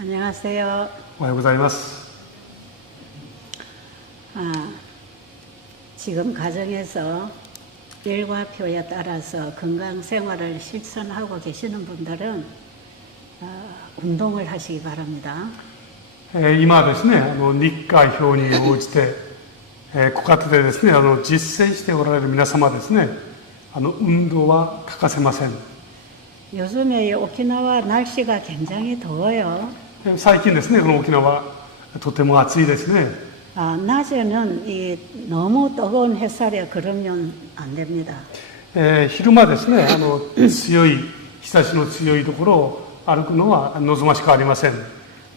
안녕하세요. おはようございます。 지금 가정에서 일과표에 따라서 건강 생활을 실천하고 계시는 분들은 운동을 하시기 바랍니다. 今ですね、日課表に応じて、ご家庭でですね、実践しておられる皆様ですね、運動は欠かせません。 요즘에 오키나와 날씨가 굉장히 더워요. 最近ですね、この沖縄とても暑いですね。 낮에는 너무 뜨거운 햇살에 걸으면 안 됩니다. 昼間ですね、強い日差しの強いところを歩くのは望ましくありません。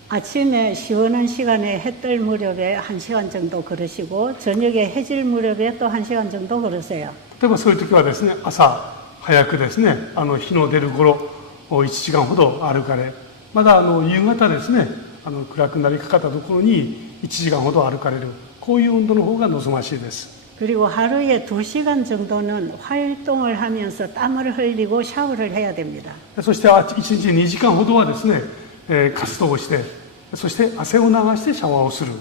아침에 시원한 시간에 해 뜰 무렵에 1시간 정도 걸으시고 저녁에 해질 무렵에 또 1시간 정도 걸으세요. 例えばそういう時はですね、朝早くですね、日の出る頃1時間ほど歩かれ、まだ夕方ですね、暗くなりかかったところに1時間ほど歩かれる、こういう運動の方が望ましいです。 그리고 하루에 2시간 정도는 활동을 하면서 땀을 흘리고 샤워를 해야 됩니다. そして1日2時間ほどはですね、活動をして、そして汗を流してシャワーをする。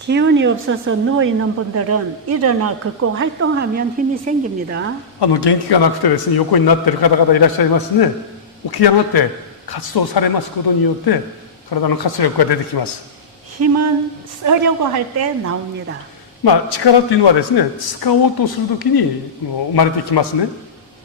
기운이 없어서 누워있는 분들은 일어나 걷고 활동하면 힘이 생깁니다. 元気がなくてですね、横になっている方々いらっしゃいますね。起き上がって活動されますことによって体の活力が出てきます。 힘은 쓰려고 할 때 나옵니다. 力っていうのはですね、使おうとするときに生まれてきますね。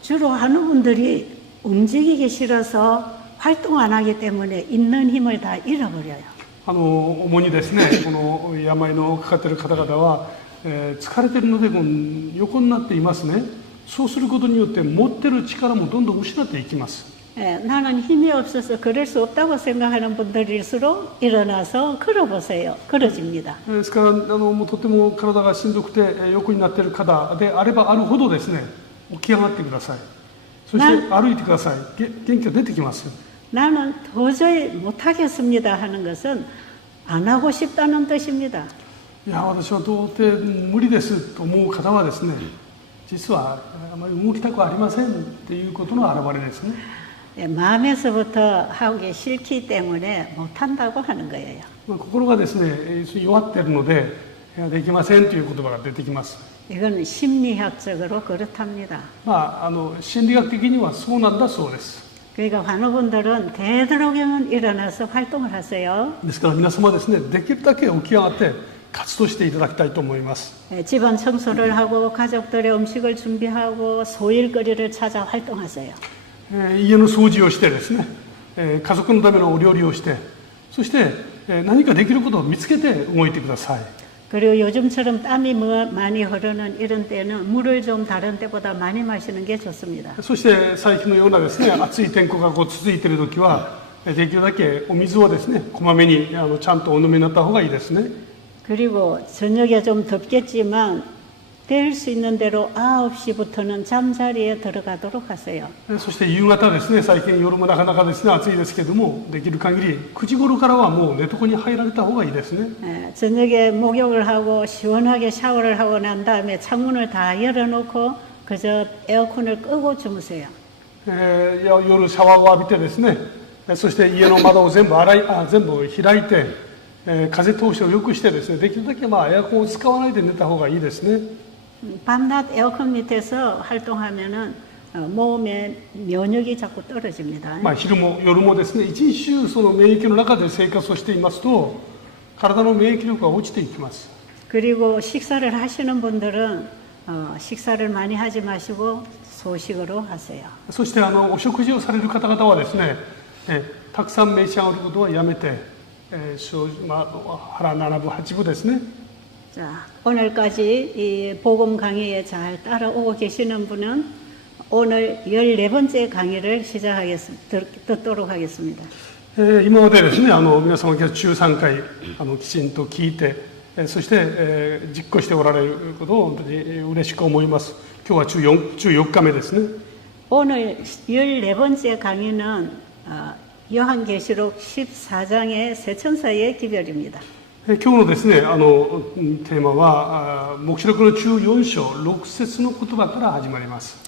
주로 하는 분들이 움직이기 싫어서 활동 안 하기 때문에 있는 힘을 다 잃어버려요. 主にですね、この病のかかっている方々は、疲れているのでもう横になっていますね。そうすることによって持っている力もどんどん失っていきます。 나는 힘이 없어서 걸을 수 없다고 생각하는 분들일수록 일어나서 걸어보세요. 걸어집니다. ですからもうとても体がしんどくて横になっている方であればあるほどですね、起き上がってください。そして歩いてください。元気が出てきます。 나는 도저히 못하겠습니다 하는 것은 안 하고 싶다는 뜻입니다. いや、私は到底無理ですと思う方はですね、実はあまり動きたくありませんっていうことの表れですね。 마음에서부터 하기 싫기 때문에 못한다고 하는 거예요. 心がですね、弱っているのでできませんという言葉が出てきます。 이건 심리학적으로 그렇답니다. 心理学的にはそうなんだそうです。 그러니까 환우분들은 되도록이면 일어나서 활동을 하세요. ですから皆様ですね、できるだけ起き上がって活動していただきたいと思います。 집안 청소를 하고 가족들의 음식을 준비하고 소일거리를 찾아 활동하세요. 家の掃除をしてですね、家族のためのお料理をして、そして何かできることを見つけて動いてください。 그리고 요즘처럼 땀이 많이 흐르는 이런 때는 물을 좀 다른 때보다 많이 마시는 게 좋습니다. そして最近のようなですね、暑い天候が続いているときは、できるだけお水をですね、こまめにちゃんとお飲みになった方がいいですね。 그리고 저녁에 좀 덥겠지만 될 수 있는 대로 9시부터는 잠자리에 들어가도록 하세요. そして夕方ですね、最近夜もなかなかですね、暑いですけども、できる限り9時頃からはもう寝床に入られた方がいいですね。 저녁에 목욕을 하고 시원하게 샤워를 하고 난 다음에 창문을 다 열어놓고 그저 에어컨을 끄고 주무세요. 夜シャワーを浴びてですね、そして家の窓を全部開いて、風通しを良くしてですね、できるだけエアコンを使わないで寝た方がいいですね。 밤낮 에어컨 밑에서 활동하면은 몸의 면역이 자꾸 떨어집니다. 昼も夜もですね、一日中その免疫の中で生活をしていますと、体の免疫力が落ちていきます。 그리고 식사를 하시는 분들은 식사를 많이 하지 마시고 소식으로 하세요. そしてお食事をされる方々はですね、たくさん召し上がることはやめて、腹7分8分ですね。 자, 오늘까지 이 복음 강의에 잘 따라오고 계시는 분은 오늘 14번째 강의를 듣도록 하겠습니다. 今までですね、皆様が13回きちんと聞いて、そして、実行しておられることを本当に嬉しく思います。今日は14日目ですね。 오늘 14번째 강의는 요한계시록 14장의 세 천사의 기별입니다. 今日のですね、テーマは黙示録の14章6節の言葉から始まります。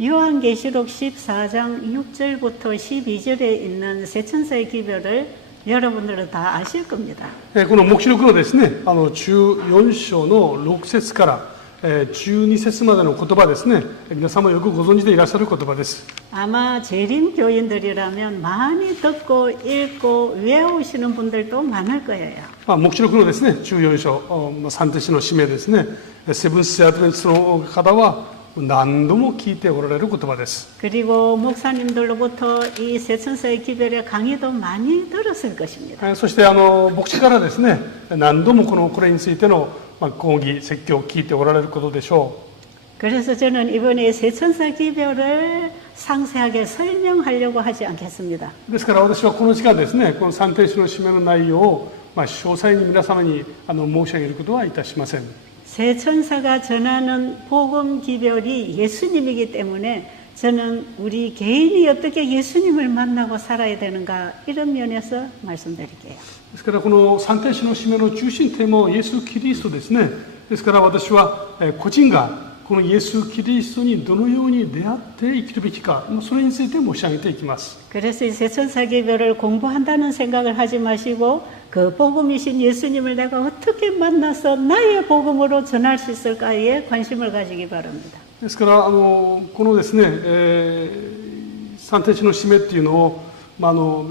요한계시록 14장 6절부터 12절에 있는 세 천사의 기별을 여러분들은 다 아실 겁니다. この黙示録のですね、14章の6節から12節までの言葉ですね、皆様よくご存知でいらっしゃる言葉です。 아마 재림 교인들이라면 많이 듣고 읽고 외우시는 분들도 많을 거예요. 黙示録のですね、14章、3弟子の使命ですね、セブンス・セアドベンツの方は何度も聞いておられる言葉です。 그리고 목사님들로부터 이 세천사의 기별의 강의도 많이 들었을 것입니다. そして牧師からですね、何度もこれについての講義、説教を聞いておられることでしょう。 그래서 저는 이번에 세천사 기별을 상세하게 설명하려고 하지 않겠습니다. ですから私はこの時間ですね、この三弟子の使命の内容を詳細に皆様に申し上げることはいたしません。 세천사가 전하는 복음 기별이 예수님이기 때문에 저는 우리 개인이 어떻게 예수님을 만나고 살아야 되는가 이런 면에서 말씀드릴게요. ですからこの三弟子の使命の中心テーマはイエス・キリストですね。ですから私は個人がこのイエス・キリストにどのように出会って生きるべきか、それについて申し上げていきます。 그래서 이 세천사 기별을 공부한다는 생각을 하지 마시고 그 복음이신 예수님을 내가 어떻게 만나서 나의 복음으로 전할 수 있을까에 관심을 가지기 바랍니다. ですからこのですね、三弟子の使命っていうのを、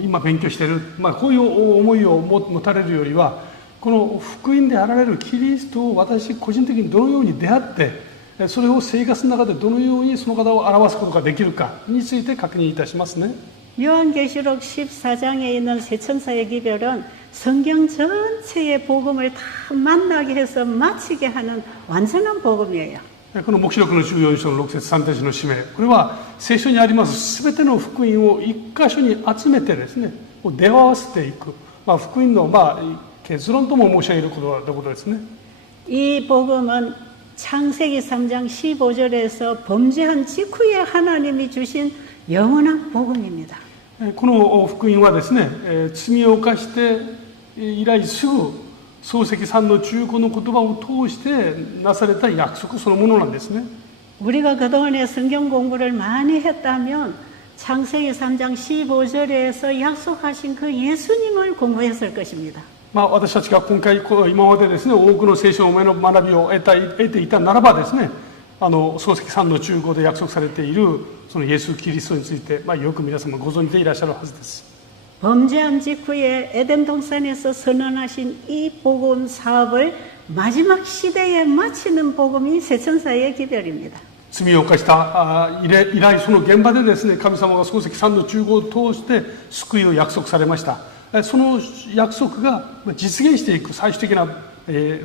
今勉強している、こういう思いを持たれるよりは、この福音であられるキリストを私個人的にどのように出会って、それを生活の中でどのようにその方を表すことができるかについて確認いたしますね。 요한계시록 14장에 있는 세천사의 기별은 성경 전체의 복음을 다 만나게 해서 마치게 하는 완전한 복음이에요. この黙示録の14章の6節三弟子の使命、これは聖書にあります全ての福音を一箇所に集めてですね、出会わせていく、福音の結論とも申し上げることですね。 이 복음은 창세기 3장 15절에서 범죄한 직후에 하나님이 주신 영원한 복음입니다. この福音はですね、罪を犯して以来すぐ漱石3の15の言葉を通してなされた約束そのものなんですね。 우리가 그동안에 성경 공부를 많이 했다면 창세기 3장 15절에서 약속하신 그 예수님을 공부했을 것입니다. 私たちが今までですね、多くの聖書の学びを得ていたならばですね、漱石3の15で約束されているそのイエス・キリストについて、よく皆様ご存知でいらっしゃるはずです。 범죄한 직후에 에덴 동산에서 선언하신 이 복음 사업을 마지막 시대에 마치는 복음이 세천사의 기별입니다. 罪を犯した以来その現場でですね、神様が漱石3の15を通して救いを約束されました。その約束が実現していく最終的な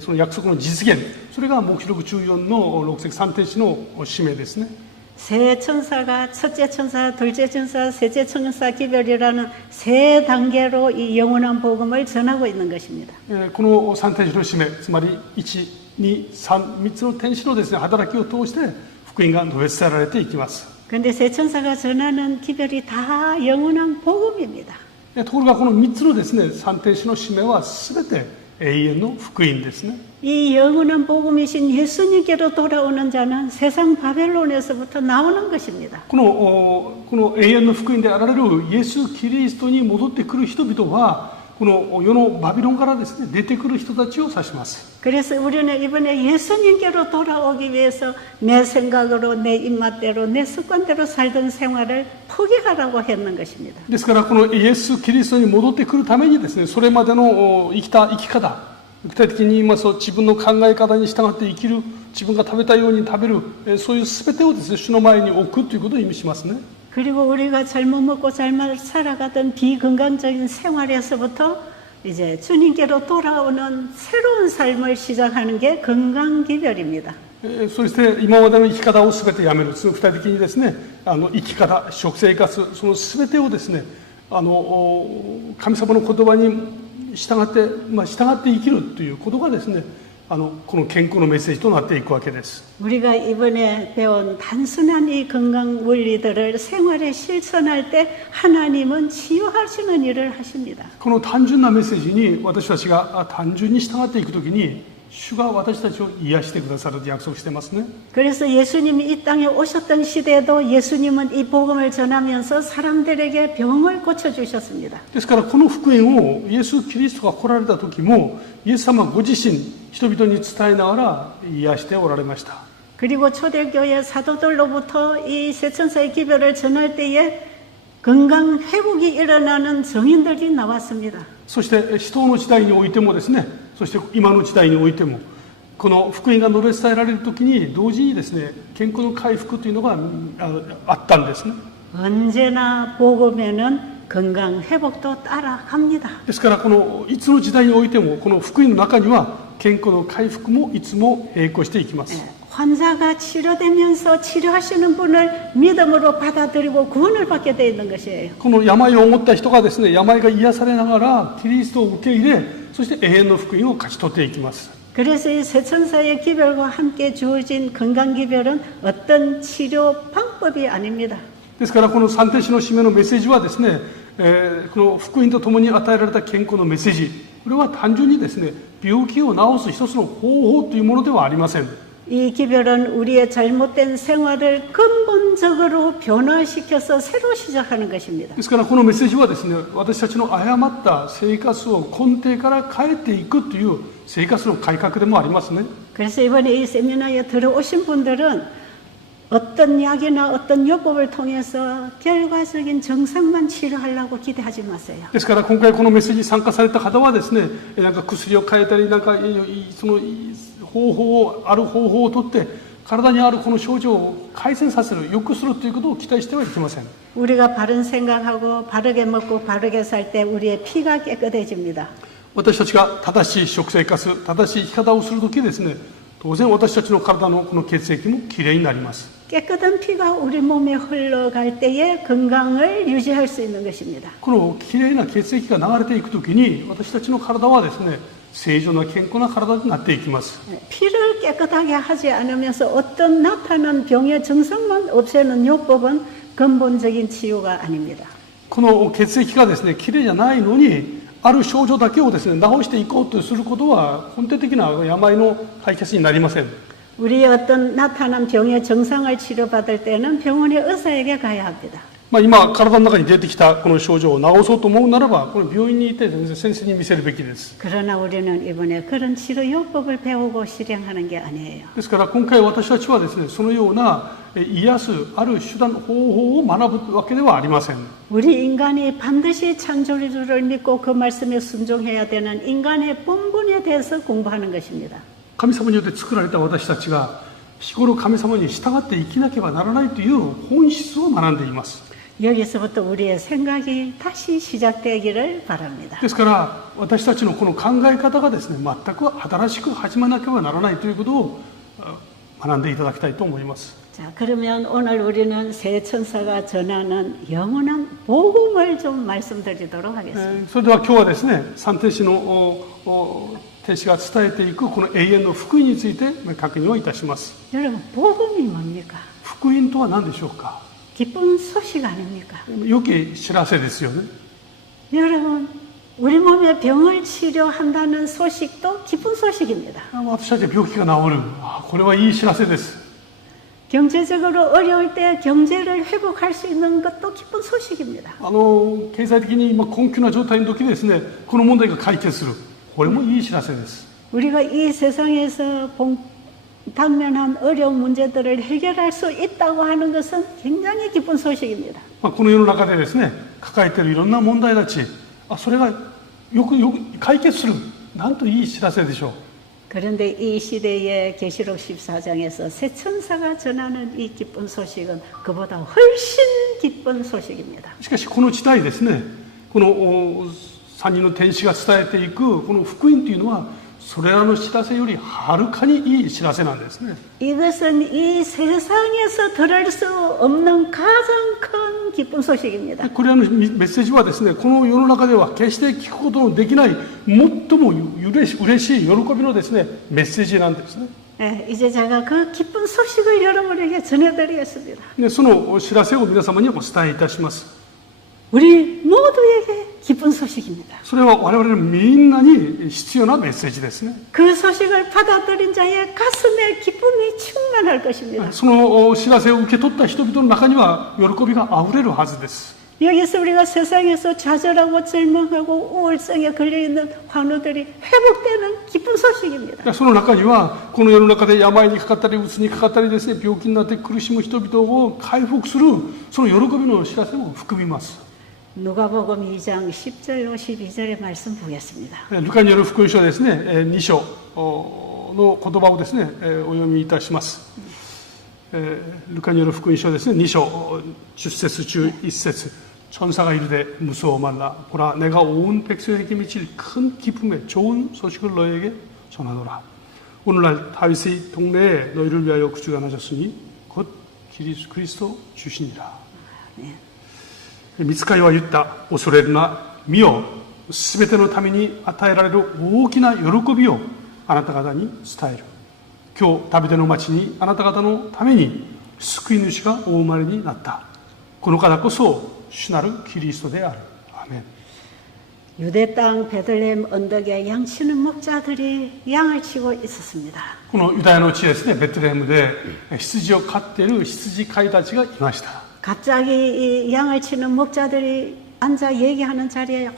その約束の実現、それが黙示録14の6節3弟子の使命ですね。 세 천사가 첫째 천사, 둘째 천사, 셋째 천사 기별이라는 세 단계로 이 영원한 복음을 전하고 있는 것입니다. この三天使の使命、つまり1、2、3、3つの天使のですね、働きを通して福音が述べ伝えられていきます。 그런데 세 천사가 전하는 기별이 다 영원한 복음입니다. ところがこの3つのですね、三天使の使命は全て永遠の福音ですね。 이 영원한 복음이신 예수님께로 돌아오는 자는 세상 바벨론에서부터 나오는 것입니다. この永遠の福音であられるイエス・キリストに戻ってくる人々は、この世のバビロンからですね、出てくる人たちを指します。 그래서 우리는 이번에 예수님께로 돌아오기 위해서 내 생각으로, 내 입맛대로, 내 습관대로 살던 생활을 포기하라고 했는 것입니다. ですからこのイエス・キリストに戻ってくるためにですね、それまでの生き方、具体的に言いますと自分の考え方に従って生きる、自分が食べたように食べる、そういう全てをですね、主の前に置くということを意味しますね。 그리고 우리가 잘못 먹고 잘못 살아가던 비건강적인 생활에서부터 이제 주님께로 돌아오는 새로운 삶을 시작하는 게 건강기별입니다. そして今までの生き方を全てやめる、具体的にですね、生き方、食生活、その全てをですね、神様の言葉に従って生きるということがですね、この健康のメッセージとなっていくわけです。 우리가 이번에 배운 단순한 이 건강 원리들을 생활에 실천할 때 하나님은 치유하시는 일을 하십니다. この単純なメッセージに私たちが単純に従っていくときに、主が私たちを癒してくださると約束してますね。 그래서 예수님이 이 땅에 오셨던 시대에도 예수님은 이 복음을 전하면서 사람들에게 병을 고쳐주셨습니다. ですからこの福音をイエス・キリストが来られた時もイエス様ご自身人々に伝えながら癒しておられました。 그리고 초대교회 사도들로부터 이 세천사의 기별을 전할 때에 건강 회복이 일어나는 증인들이 나왔습니다. そして使徒の時代においてもですね、そして今の時代においてもこの福音が述べ伝えられる時に同時にですね、健康の回復というのがあったんですね。 언제나 복음에는 건강 회복도 따라갑니다. ですからこのいつの時代においてもこの福音の中には健康の回復もいつも並行していきます。 환자가 치료되면서 치료하시는 분을 믿음으로 받아들이고 구원을 받게 되어 있는 것이에요. この病を負った人がですね、病が癒されながらキリストを受け入れ、そして永遠の福音を勝ち取っていきます。 그래서 이 세천사의 기별과 함께 주어진 건강 기별은 어떤 치료 방법이 아닙니다. ですからこの三天使の使命のメッセージはですね、この福音とともに与えられた健康のメッセージ、これは単純にですね、病気を治す一つの方法というものではありません。 이 기별은 우리의 잘못된 생활을 근본적으로 변화시켜서 새로 시작하는 것입니다. ですからこのメッセージはですね、私たちの誤った生活を根底から変えていくという生活の改革でもありますね。 그래서 이번에 이 세미나에 들어오신 분들은 어떤 약이나 어떤 요법을 통해서 결과적인 정상만 치료하려고 기대하지 마세요. ですから今回このメッセージに参加された方はですね、なんか薬を変えたりなんかそのある方法をとって体にあるこの症状を改善させる、良くするということを期待してはいけません。 우리가 바른 생각하고 바르게 먹고 바르게 살 때 우리의 피가 깨끗해집니다. 私たちが正しい食生活、正しい生き方をするときですね、当然私たちの体のこの血液もきれいになります。 깨끗한 피가 우리 몸에 흘러갈 때에 건강을 유지할 수 있는 것입니다. このきれいな血液が流れていくときに私たちの体はですね、正常な健康な体になっていきます。 피를 깨끗하게 하지 않으면서 어떤 나타난 병의 증상만 없애는 요법은 근본적인 치유가 아닙니다. この血液がですね、きれいじゃないのにある症状だけをですね、治していこうとすることは根底的な病の解決になりません。 우리의 어떤 나타난 병의 증상을 치료받을 때는 병원의 의사에게 가야 합니다. 今体の中に出てきたこの症状を治そうと思うならばこの病院に行って先生に見せるべきです。 그러나 우리는 이번에 그런 치료 요법을 배우고 실행하는 게 아니에요. ですから今回私たちはですね、そのような癒すある手段方法を学ぶわけではありません。 우리 인간이 반드시 창조주를 믿고 그 말씀에 순종해야 되는 인간의 본분에 대해서 공부하는 것입니다. 神様によって作られた私たちが日頃神様に従って生きなければならないという本質を学んでいます。 여기서부터 우리의 생각이 다시 시작되기를 바랍니다. ですから私たちのこの考え方がですね、全く新しく始まらなければならないということを学んでいただきたいと思います。 자, 그러면 오늘 우리는 새 천사가 전하는 영원한 복음을 좀 말씀드리도록 하겠습니다. それでは今日はですね、三天使の天使が伝えていくこの永遠の福音について確認をいたします。 여러분, 복음이 뭡니까? 福音とは何でしょうか。 기쁜 소식 아닙니까? 良き知らせですよね。 여러분, 우리 몸의 병을 치료한다는 소식도 기쁜 소식입니다. 私たちは病気が治る、これはいい知らせです。 경제적으로 어려울 때 경제를 회복할 수 있는 것도 기쁜 소식입니다. 経済的に今困窮な状態の時ですね、この問題が解決する、これもいい知らせです。 우리가 이 세상에서 당면한 어려운 문제들을 해결할 수 있다고 하는 것은 굉장히 기쁜 소식입니다. この世の中でですね、抱えているいろんな問題たち、それがよく解決する、なんといい知らせでしょう。 그런데 이 시대의 계시록 14장에서 새 천사가 전하는 이 기쁜 소식은 그보다 훨씬 기쁜 소식입니다. しかしこの時代ですね、この三人の天使が伝えていくこの福音というのはそれらの知らせよりはるかにいい知らせなんですね。 이것은 이 세상에서 들을 수 없는 가장 큰 기쁜 소식입니다. これらのメッセージはですね、この世の中では決して聞くことのできない最も嬉しい喜びのですね、メッセージなんですね。 이제 제가 그 기쁜 소식을 여러분에게 전해드리겠습니다. でその知らせを皆様にお伝えいたします。 우리 모두에게 기쁜 소식입니다. それは我々みんなに必要なメッセージですね。 그 소식을 받아들인 자의 가슴에 기쁨이 충만할 것입니다. その知らせを受け取った人々の中には喜びがあふれるはずです。 여기서 우리가 세상에서 좌절하고 절망하고 우울증에 걸려있는 환우들이 회복되는 기쁜 소식입니다. その中にはこの世の中で病にかかったりうつにかかったりですね、病気になって苦しむ人々を回復するその喜びの知らせも含みます。 누가복음 2장 10절로 12절의 말씀 보겠습니다. ルカによる福音書はですね、2章の言葉をですね、お読みいたします。ルカによる福音書はですね、2章10節中1節 천사가 이르되 무서워 말라. 보라 내가 온 백성에게 미칠 큰 기쁨의 좋은 소식을 너에게 전하노라. 오늘날 다윗의 동네에 너희를 위하여 구주가 나셨으니 곧 그리스도 주시니라. 御使いは言った。恐れるな。見よ。すべてのために与えられる大きな喜びをあなた方に伝える。今日ダビデの町にあなた方のために救い主がお生まれになった。この方こそ主なるキリストである。アーメン。 유대 땅 베들레헴 언덕에 양치는 목자들이 양을 치고 있었습니다. このユダヤの地ですね、ベツレヘムで羊を飼っている羊飼いたちがいました。 갑자기 이 양을 치는 목자들이 앉아 얘기하는 자리에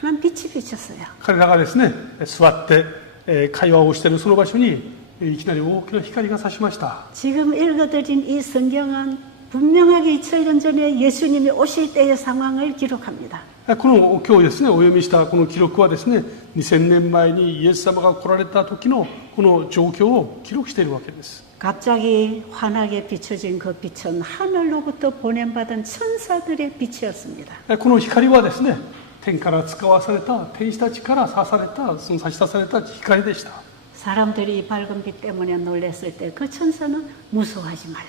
환한 빛이 비쳤어요. 彼らがですね、座って会話をしているその場所にいきなり大きな光が差しました。 지금 읽어드린 이 성경은 분명하게 2000년 전에 예수님이 오실 때의 상황을 기록합니다. この今日ですね、お読みしたこの記録はですね、2000年前にイエス様が来られた時のこの状況を記録しているわけです。 갑자기 환하게 비춰진 그 빛은 하늘로부터 보냄받은 천사들의 빛이었습니다. この光はですね、天から使わされた天使たちから差し出された光でした。 사람들이 이 밝은 빛 때문에 놀랐을 때 그 천사는 무서워하지 말라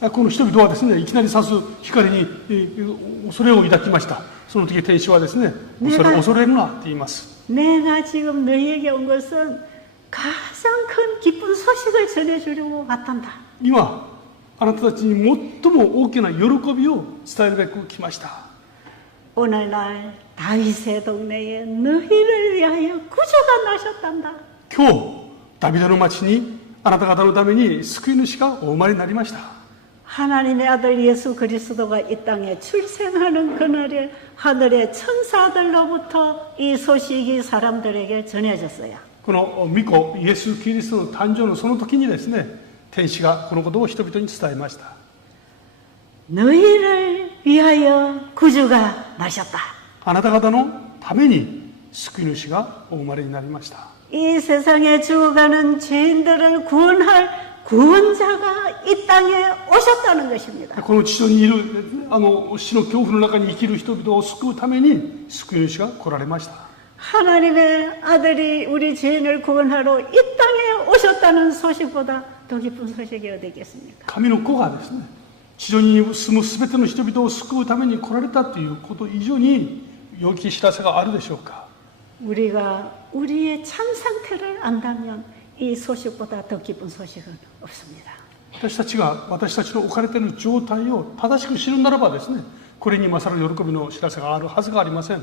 했어요. この人々はですね、いきなり差す光に恐れを抱きました。その時天使はですね、恐れるなって言います。 내가 지금 너희에게 온 것은 가장 큰 기쁜 소식을 전해주려고 왔단다. 今あなたたちに最も大きな喜びを伝えるべく来ました。 오늘날 다윗의 동네에 너희를 위하여 구주가 나셨단다. 今日ダビデの町にあなた方のために救い主がお生まれになりました。 하나님의 아들 예수 그리스도가 이 땅에 출생하는 그날에 하늘의 천사들로부터 이 소식이 사람들에게 전해졌어요. この御子イエス・キリストの誕生のその時にですね、天使がこのことを人々に伝えました。 너희를 위하여 구주가 나셨다. あなた方のために救い主がお生まれになりました。 이 세상에 죽어가는 죄인들을 구원할 구원자가 이 땅에 오셨다는 것입니다. この地上にいる死の恐怖の中に生きる人々を救うために救い主が来られました。 하나님의 아들이 우리 죄인을 구원하러 이 땅에 오셨다는 소식보다 더 기쁜 소식이 어디 있겠습니까? 神の子がですね、地上に住むすべての人々を救うために来られたということ以上に良き知らせがあるでしょうか。 우리가 우리의 참 상태를 안다면 이 소식보다 더 기쁜 소식은 없습니다. 私たちが私たちの置かれている状態を正しく知るならばですね、これに勝る喜びの知らせがあるはずがありません。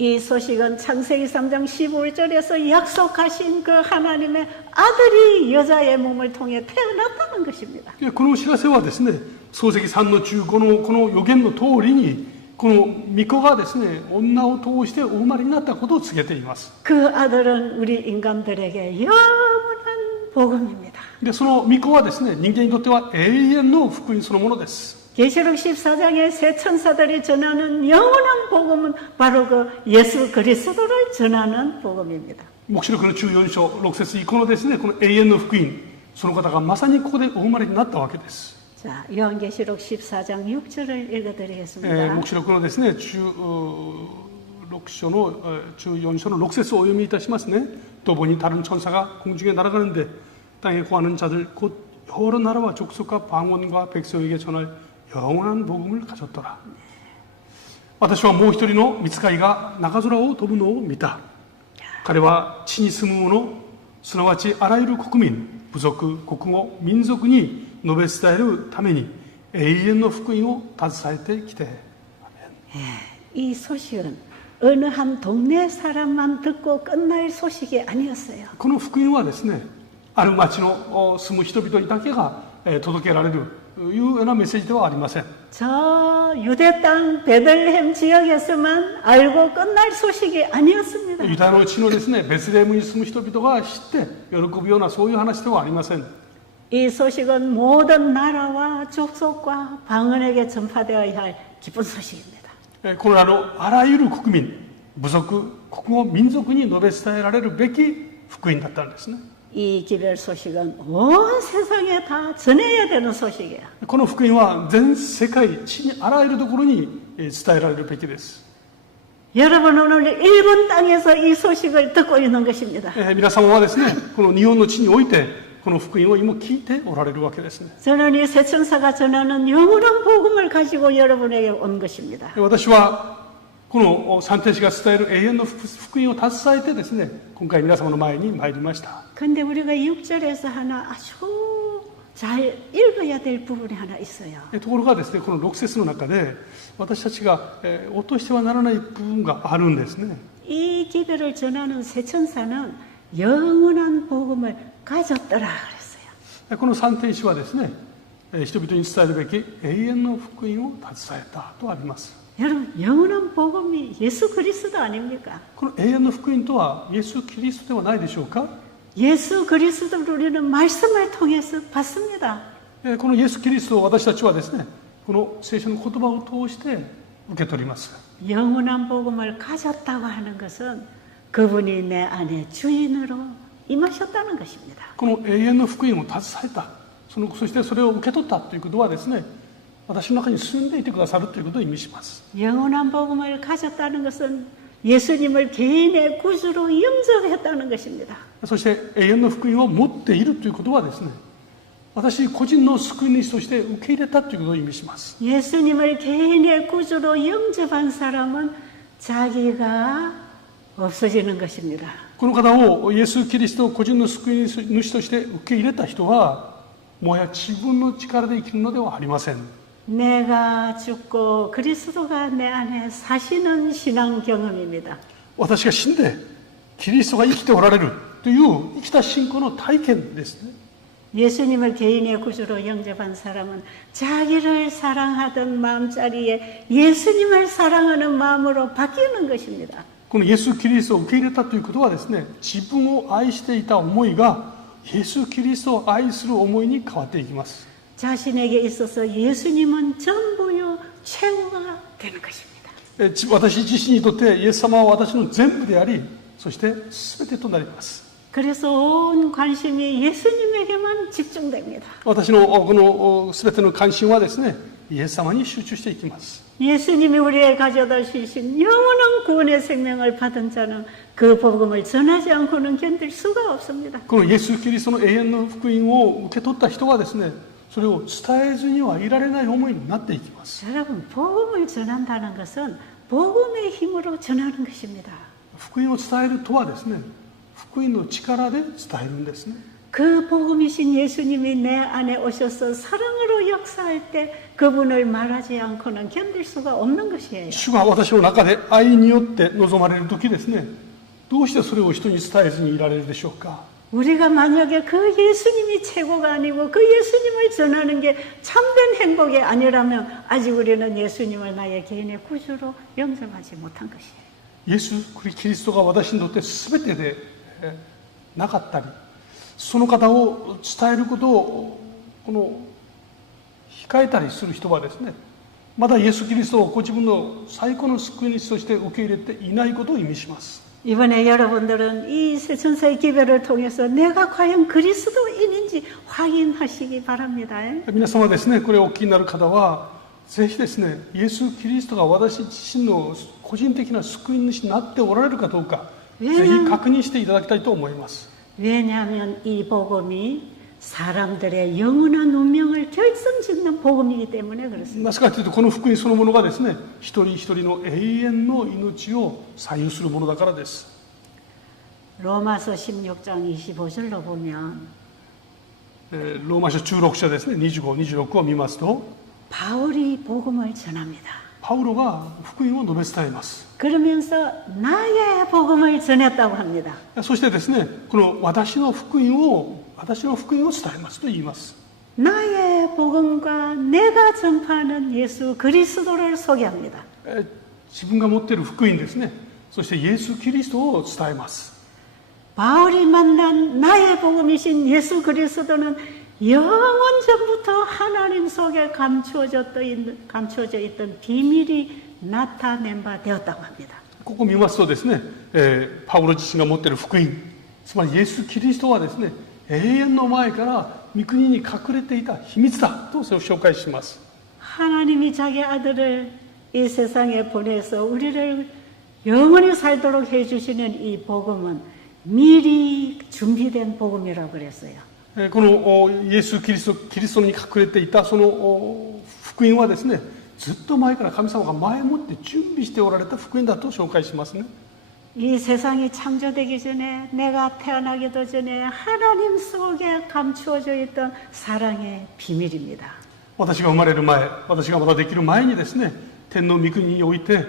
이 소식은 창세기 3장 15절에서 약속하신 그 하나님의 아들이 여자의 몸을 통해 태어났다는 것입니다. この知らせはですね、創世記3の15のこの予言の通りに、この御子がですね、女を通してお生まれになったことを告げています。 그 아들은 우리 인간들에게 영원한 복음입니다. で、その御子はですね、人間にとっては永遠の福音そのものです。 계시록 14장의 새 천사들이 전하는 영원한 복음은 바로 그 예수 그리스도를 전하는 복음입니다. 黙示録の14章6節以降のですね、この永遠の福音、その方がまさにここでお生まれになったわけです。 자, 요한계시록 14장 6절을 읽어드리겠습니다. 黙示録のですね、14章の6節をお読みいたしますね。또 보니 다른 천사가 공중에 날아가는데 땅에 거하는 자들 곧 여러 나라와 족속과 방언과 백성에게 전할 영원한 복음을 가졌더라. 私はもう一人の御使いが中空を飛ぶのを見た。彼は地に住む者、すなわちあらゆる国民、部族、国語、民族に述べ伝えるために永遠の福音を携えてきて。 이 소식은 어느 한 동네 사람만 듣고 끝날 소식이 아니었어요. この福音はですね、ある町の住む人々にだけが届けられるというようなメッセージではありません。 저 유대 땅 베들레헴 지역에서만 알고 끝날 소식이 아니었습니다. ユダヤの地のですね、ベツレヘムに住む人々が知って喜ぶようなそういう話ではありません。 이 소식은 모든 나라와 족속과 방언에게 전파되어야 할 기쁜 소식입니다. これらのあらゆる国民、部族、国語、民族に述べ伝えられるべき福音だったんですね。 이 기별 소식은 온 세상에 다 전해야 되는 소식이에요. この福音は全世界、地にあらゆるところに伝えられるべきです。 여러분 오늘 일본 땅에서 이 소식을 듣고 있는 것입니다. 皆様はですね、この日本の地においてこの福音を今聞いておられるわけですね。 저는 이 새천사가 전하는 영원한 복음을 가지고 여러분에게 온 것입니다. 私はこの三天使が伝える永遠の福音を携えてですね、今回皆様の前に参りました。 근데 우리가 6절에서 하나 아주 잘 읽어야 될 부분이 하나 있어요. ところがですね、この6節の中で私たちが落としてはならない部分があるんですね。 이 기별을 전하는 새천사는 영원한 복음을 가졌더라 그랬어요. この三天使はですね、人々に伝えるべき永遠の福音を携えたとあります。 여러분 영원한 복음이 예수 그리스도 아닙니까? この永遠の福音とはイエス・キリストではないでしょうか。 예수 그리스도를 우리는 말씀을 통해서 받습니다. このイエス・キリストを私たちはですね、この聖書の言葉を通して受け取ります。 영원한 복음을 가졌다고 하는 것은 그분이 내 안에 주인으로 임하셨다는 것입니다. この永遠の福音を携えた、そしてそれを受け取ったということはですね、私の中に住んでいてくださるということを意味します。 영원한 복음을 가졌다는 것은 예수님을 개인의 구주로 영접했다는 것입니다. そして永遠の福音を持っているということはですね、私個人の救い主として受け入れたということを意味します。 예수님을 개인의 구주로 영접한 사람은 자기가 없어지는 것입니다. この方をイエス・キリストを個人の救い主として受け入れた人は、もはや自分の力で生きるのではありません。 내가 죽고 그리스도가 내 안에 사시는 신앙 경험입니다. 私が死んでキリストが生きておられるという生きた信仰の体験ですね。 예수님을 개인의 구주로 영접한 사람은 자기를 사랑하던 마음자리에 예수님을 사랑하는 마음으로 바뀌는 것입니다. このイエス・キリストを受け入れたということはですね、自分を愛していた思いがイエス・キリストを愛する思いに変わっていきます。 자신에게 있어서 예수님은 전부요 최고가 되는 것입니다. 私自身にとってイエス様は私の全部であり、そして全てとなります。 그래서 온 관심이 예수님에게만 집중됩니다. 私のこの全ての関心はですね、イエス様に集中していきます。 예수님이 우리에게 가져다 주신 영원한 구원의 생명을 받은 자는 그 복음을 전하지 않고는 견딜 수가 없습니다. このイエス・キリストの永遠の福音を受け取った人はですね、それを伝えずにはいられない思いになっていきます。 여러분, 복음을 전한다는 것은 복음의 힘으로 전하는 것입니다. 福音を伝えるとはですね、福音の力で伝えるんですね。 그 복음이신 예수님이 내 안에 오셔서 사랑으로 역사할 때 그분을 말하지 않고는 견딜 수가 없는 것이에요. 主が私の中で愛によって望まれる時ですね、どうしてそれを人に伝えずにいられるでしょうか。 우리가 만약에 그 예수님이 최고가 아니고 그 예수님을 전하는 게 참된 행복이 아니라면 아직 우리는 예수님을 나의 개인의 구주로 영접하지 못한 것이에요. イエス・キリストが私にとって全てでなかったり、その方を伝えることを控えたりする人はですね、まだイエス・キリストをご自分の最高の救い主として受け入れていないことを意味します。 이번에 여러분들은 이 새천사의 기별을 통해서 내가 과연 그리스도인인지 확인하시기 바랍니다. 皆様はですね、これをお聞きになる方はぜひですね、イエス・キリストが私自身の個人的な救い主になっておられるかどうか、ぜひ確認していただきたいと思います。 왜냐하면 이 복음이 사람들의 영원한 운명을 결정짓는 복음이기 때문에 그렇습니다. なぜかというと、この福音そのものがですね、一人一人の永遠の命を左右するものだからです。 로마서 16장 25절로 보면 ローマ書16章ですね、25、26を見ますと、 바울이 복음을 전합니다. パウロが福音を述べ伝えます。 그러면서 나의 복음을 전했다고 합니다. そしてですね、この私の福音を伝えますと言います。 나의 복음과 내가 전파하는 예수 그리스도를 소개합니다. 自分が持っている福音ですね。そしてイエス・キリストを伝えます。 바울이 만난 나의 복음이신 예수 그리스도는 영원 전부터 하나님 속에 감추어져 있던 비밀이 나타낸 바 되었다고 합니다. ここを見ますとですね、パウロ自身が持っている福音、つまりイエス・キリストはですね、永遠の前から御国に隠れていた秘密だとそれを紹介します。 하나님이 자기 아들을 이 세상에 보내서 우리를 영원히 살도록 해주시는 이 복음은 미리 준비된 복음이라고 그랬어요. このイエス・キリストに隠れていたその福音はですね、ずっと前から神様が前もって準備しておられた福音だと紹介しますね。 이 세상이 창조되기 전에 내가 태어나기도 전에 하나님 속에 감추어져 있던 사랑의 비밀입니다. 私が生まれる前、私がまだできる前にですね、天皇御国において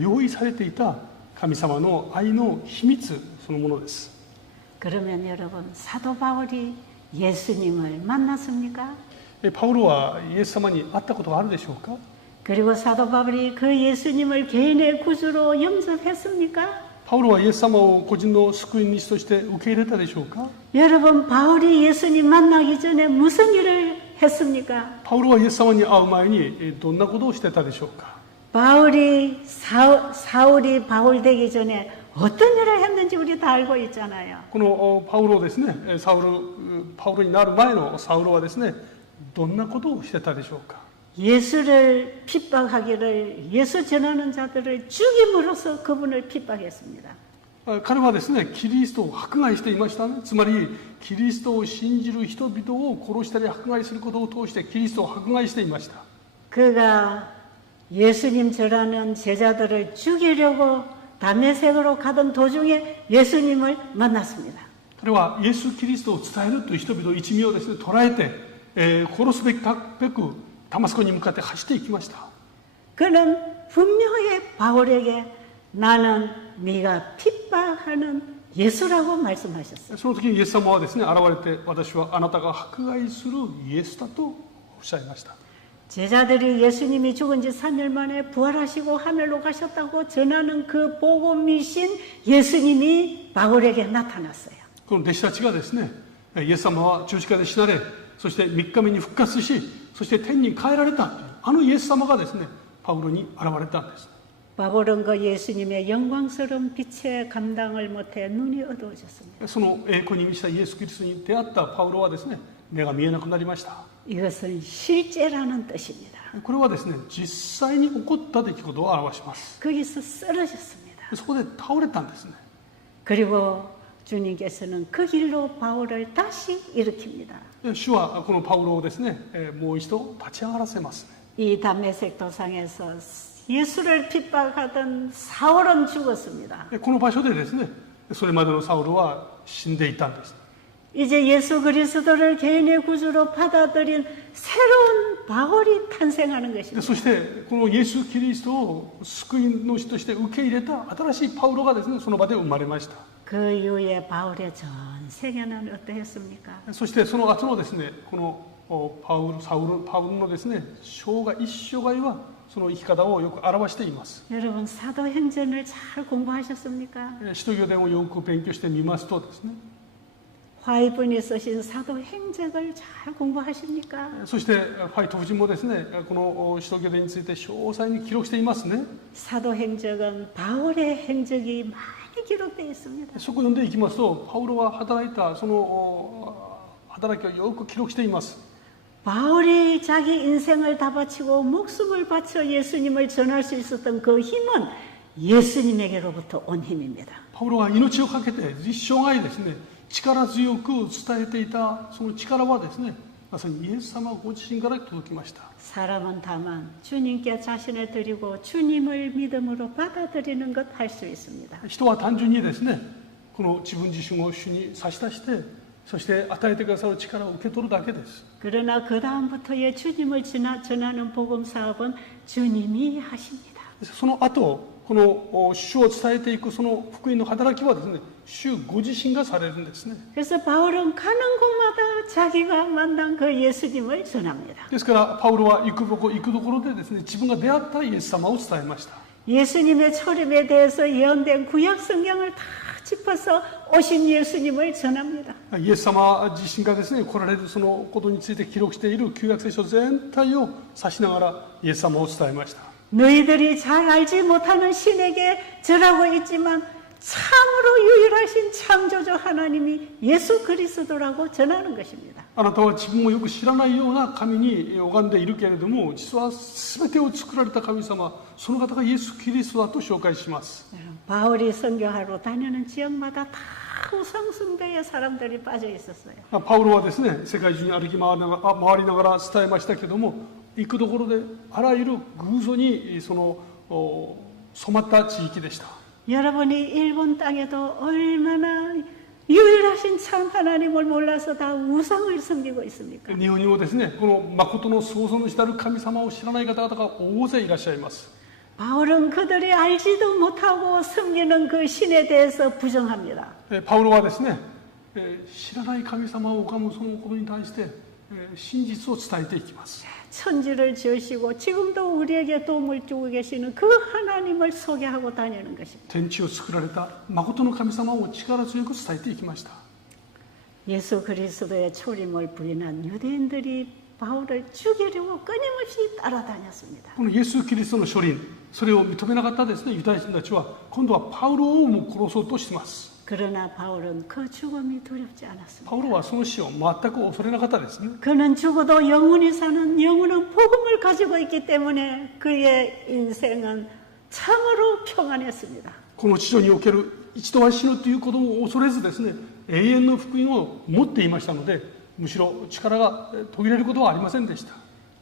用意されていた神様の愛の秘密そのものです。 그러면 여러분 사도 바울이 예수님을 만났습니까? パウロはイエス様に会ったことがあるでしょうか？ 그리고 사도 바울이 그 예수님을 개인의 구주로 영접했습니까? パウロはイエス様を個人の救い主として受け入れたでしょうか？ 여러분 바울이 예수님 만나기 전에 무슨 일을 했습니까? パウロはイエス様に会う前にどんなことをしてたでしょうか？ 바울이 사울이 바울 되기 전에 어떤 일을 했는지 우리 다 알고 있잖아요. このパウロですね、パウロになる前のサウロはですね、どんなことをしてたでしょうか？ 예수를 핍박하기를 예수 전하는 자들을 죽임으로써 그분을 핍박했습니다. 彼はですね、キリストを迫害していましたね。つまりキリストを信じる人々を殺したり迫害することを通してキリストを迫害していました。 그가 예수님 전하는 제자들을 죽이려고 담메색으로 가던 도중에 예수님을 만났습니다. 彼はイエス・キリストを伝えるという人々一味をですね、捉えて、殺すべくダマスコに向かって走っていきました。 그는 분명히 바울에게 나는 네가 핍박하는 예수라고 말씀하셨어요. その時にイエス様はですね、現れて私はあなたが迫害するイエスだとおっしゃいました。 제자들이 예수님이 죽은 지 3일 만에 부활하시고 하늘로 가셨다고 전하는 그 복음이신 예수님이 바울에게 나타났어요. この弟子たちがですね、イエス様は十字架で死なれ、そして3日目に復活し、そして天に帰られたというあのイエス様がですね、パウロに現れたんです。 바울은 그 예수님의 영광스러운 빛에 감당을 못해 눈이 어두워졌습니다. その栄光に満ちたイエス・キリストに出会ったパウロはですね、目が見えなくなりました。 이것은 실제라는 뜻입니다. これはですね、実際に起こった出来事を表します。 거기서 쓰러졌습니다. そこで倒れたんですね。 그리고 주님께서는 그 길로 바울을 다시 일으킵니다. 主はこのパウロをですね、もう一度立ち上がらせますね。 이 담메색 도상에서 예수를 핍박하던 사울은 죽었습니다. この場所でですね、それまでのサウルは死んでいたんです。 이제 예수 그리스도를 개인의 구주로 받아들인 새로운 바울이 탄생하는 것입니다. そしてこのイエス・キリストを救い主として受け入れた新しいパウロがですね、その場で生まれました。 그 이후에 바울의 전 세계는 어떠했습니까? そしてその後のですね、このパウロのですね、一生涯はその生き方をよく表しています。 여러분 사도행전을 잘 공부하셨습니까? 使徒行伝をよく勉強してみますとですね、 화이분이 쓰신 사도행적을 잘 공부하십니까? そしてファイト夫人もですね、この使徒行伝について詳細に記録していますね。 사도행적은 바울의 행적이 많이 기록되어 있습니다. そこを読んでいきますと、パウロが働いたその働きをよく記録しています。 바울이 자기 인생을 다 바치고 목숨을 바쳐 예수님을 전할 수 있었던 그 힘은 예수님에게로부터 온 힘입니다. パウロが命を懸けて実生涯ですね、力強く伝えていたその力はですね、まさにイエス様ご自身から届きました。 사람은 다만 주님께 자신을 드리고 주님을 믿음으로 받아들이는 것 할 수 있습니다. 人は単純にですね、この自分自身を主に差し出してそして与えてくださる力を受け取るだけです。 그러나 그 다음부터의 주님을 전하는 복음 사업은 주님이 하십니다. その後、この主を伝えていくその福音の働きはですね、主ご自身がされるんですね。 그래서 바울은 가는 곳마다 자기가 만난 그 예수님을 전합니다. ですからパウロは行くところでですね、自分が出会ったイエス様を伝えました。 예수님의 초림에 대해서 예언된 구약 성경을 다 짚어서 오신 예수님을 전합니다. イエス様自身がですね、来られるそのことについて記録している旧約聖書全体を指しながらイエス様を伝えました。 너희들이 잘 알지 못하는 신에게 절하고 있지만 참으로 유일하신 창조주 하나님이 예수 그리스도라고 전하는 것입니다. あなたは自分もよく知らないような神に拝んでいるけれども、実は全てを作られた神様、その方がイエス・キリストだと紹介します。 바울이 선교하러 다니는 지역마다 다 우상 숭배의 사람들이 빠져 있었어요. パウロはですね、世界中に歩き回りながら伝えましたけども、行くところであらゆる偶像に染まった地域でした。 여러분이 일본 땅에도 얼마나 유일하신 참 하나님을 몰라서 다 우상을 섬기고 있습니까? 日本にもですね、この誠の創造主たる神様を知らない方々が大勢いらっしゃいます。 바울은 그들이 알지도 못하고 섬기는 그 신에 대해서 부정합니다. パウロはですね、知らない神様を拝むそのことに対して真実を伝えていきます。 천지를 지으시고 지금도 우리에게 도움을 주고 계시는 그 하나님을 소개하고 다니는 것입니다. 天地を作られた誠の神様を力強く伝えていきました。 예수 그리스도의 초림을 부인한 유대인들이 바울을 죽이려고 끊임없이 따라다녔습니다. このイエス・キリストの書輪、それを認めなかったですね、ユダヤ人たちは今度はパウロをも殺そうとしています。 그러나 바울은 그 죽음이 두렵지 않았습니다. パウロはその死を全く恐れなかったですね。 그는 죽어도 영원히 사는 영원한 복음을 가지고 있기 때문에 그의 인생은 참으로 평안했습니다. この地上における一度は死ぬということを恐れずですね、永遠の福音を持っていましたので、むしろ力が途切れることはありませんでした。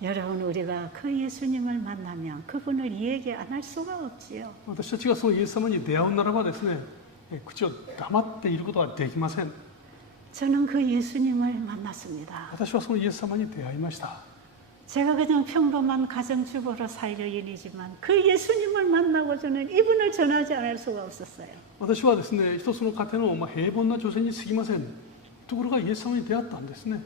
여러분 우리가 그 예수님을 만나면 그분을 이야기 안 할 수가 없지요. 私たちがそのイエス様に出会うならばですね、口を黙っていることはできません。 저는 그 예수님을 만났습니다. 私はそのイエス様に出会いました。 제가 그냥 평범한 가정주부로 살려 일이지만 그 예수님을 만나고 저는 이분을 전하지 않을 수가 없었어요. 私はですね、一つの家庭の平凡な女性に過ぎません。ところがイエス様に出会ったんですね。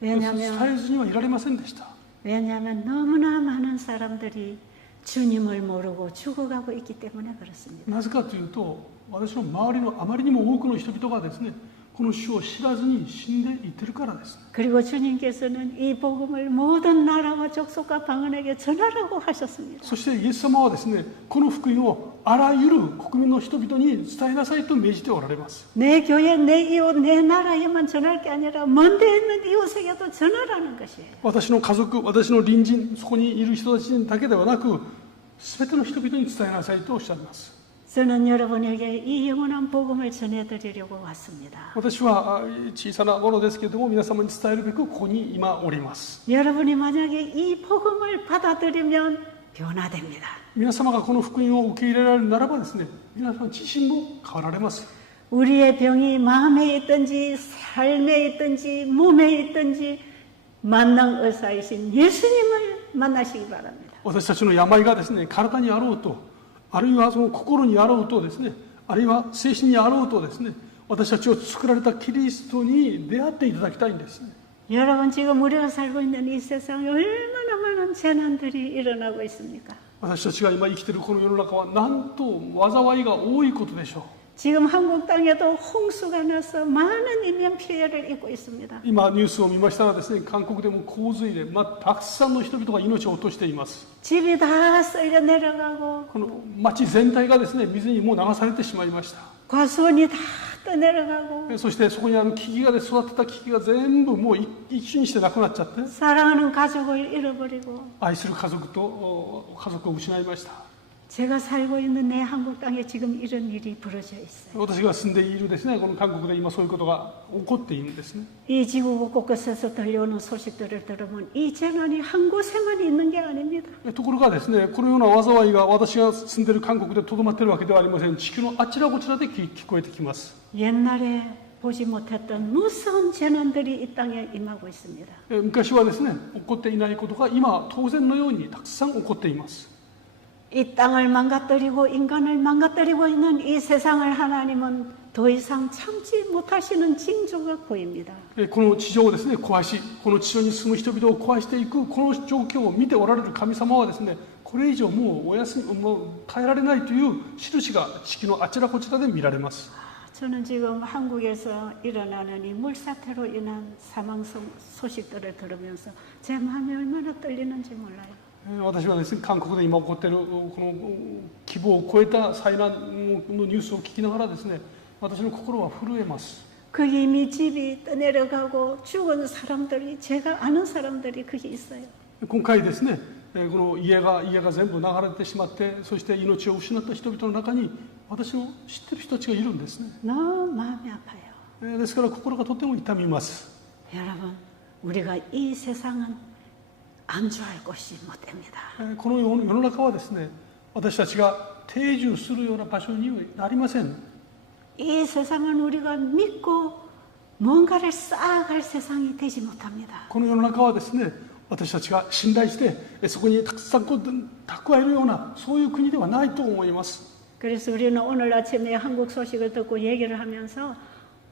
伝えずにはいられませんでした。 왜냐하면 너무나 많은 사람들이 주님을 모르고 죽어가고 있기 때문에 그렇습니다. なぜかというと、私の周りのあまりにも多くの人々がですね、この主を知らずに死んでいってるからです。 그리고 주님께서는 이 복음을 모든 나라와 족속과 방언에게 전하라고 하셨습니다. そしてイエス様はですね、この福音をあらゆる国民の人々に伝えなさいと命じておられます。 내 교회, 내 이웃, 내 나라에만 전할 게 아니라 먼 데 있는 이웃에게도 전하라는 것이에요. 私の家族、私の隣人、そこにいる人たちだけではなく、すべての人々に伝えなさいとおっしゃいます。 저는 여러분에게 이 영원한 복음을 전해드리려고 왔습니다. 私は小さなものですけれども、皆様に伝えるべくここに今おります。 여러분이 만약에 이 복음을 받아들이면 변화됩니다. 皆様がこの福音を受け入れられるならばですね、皆様自身も変わられます。 우리의 병이 마음에 있든지 삶에 있든지 몸에 있든지 만능 의사이신 예수님을 만나시기 바랍니다. 私たちの病がですね、体にあろうと、あるいはその心にあろうとですね、あるいは精神にあろうとですね、私たちを作られたキリストに出会っていただきたいんですね。 여러분 지금 우리가 살고 있는 이 세상에 얼마나 많은 재난들이 일어나고 있습니까? 私たちが今生きているこの世の中はなんと災いが多いことでしょう。 지금 한국 땅에도 홍수가 나서 많은 인명 피해를 입고 있습니다. 今ニュースを見ましたらですね、韓国でも洪水で、たくさんの人々が命を落としています。 집이 다 쓸려 내려가고 この町全体がですね、水にもう流されてしまいました。 과수원이 다 떠내려가고 そしてそこにある木々が育てた木々が全部もう一瞬にしてなくなっちゃって、 사랑하는 가족을 잃어버리고 愛する家族を失いました。 제가 살고 있는 내 한국 땅에 지금 이런 일이 벌어져 있어요. 私が住んでいるですね、この韓国で今そういうことが起こっているんですね。 이 지구 곳곳에서 들려오는 소식들을 들으면 이 재난이 한 곳에만 있는 게 아닙니다. ところがですね、このような災いが私が住んでいる韓国でとどまっているわけではありません。地球のあちらこちらで聞こえてきます。 옛날에 보지 못했던 무서운 재난들이 이 땅에 임하고 있습니다. 昔はですね、起こっていないことが今当然のようにたくさん起こっています。 이 땅을 망가뜨리고 인간을 망가뜨리고 있는 이 세상을 하나님은 더 이상 참지 못하시는 징조가 보입니다. この地上をですね、壊し、この地上に住む人々を壊していくこの状況を見ておられる神様はですね、これ以上もうもう耐えられないという印が地球のあちらこちらで見られます。 저는 지금 한국에서 일어나는 이 물사태로 인한 사망 소식들을 들으면서 제 마음이 얼마나 떨리는지 몰라요. 私はですね、韓国で今起こっているこの規模を超えた災難のニュースを聞きながらですね、私の心は震えます。 거기 이미 집이 떠내려가고 죽은 사람들이 제가 아는 사람들이 거기 있어요. 今回ですね、この家が全部流れてしまって、そして命を失った人々の中に私の知っている人たちがいるんですね。 너무 마음이 아파요. ですから心がとても痛みます。 여러분, 우리가 이 세상은 안주할 곳이 못 됩니다. この世の中はですね、私たちが定住するような場所になりません。 이 세상은 우리가 믿고 뭔가를 쌓아갈 세상이 되지 못합니다. この世の中はですね、私たちが信頼してそこにたくさん蓄えるようなそういう国ではないと思います。 그래서 우리는 오늘 아침에 한국 소식을 듣고 얘기를 하면서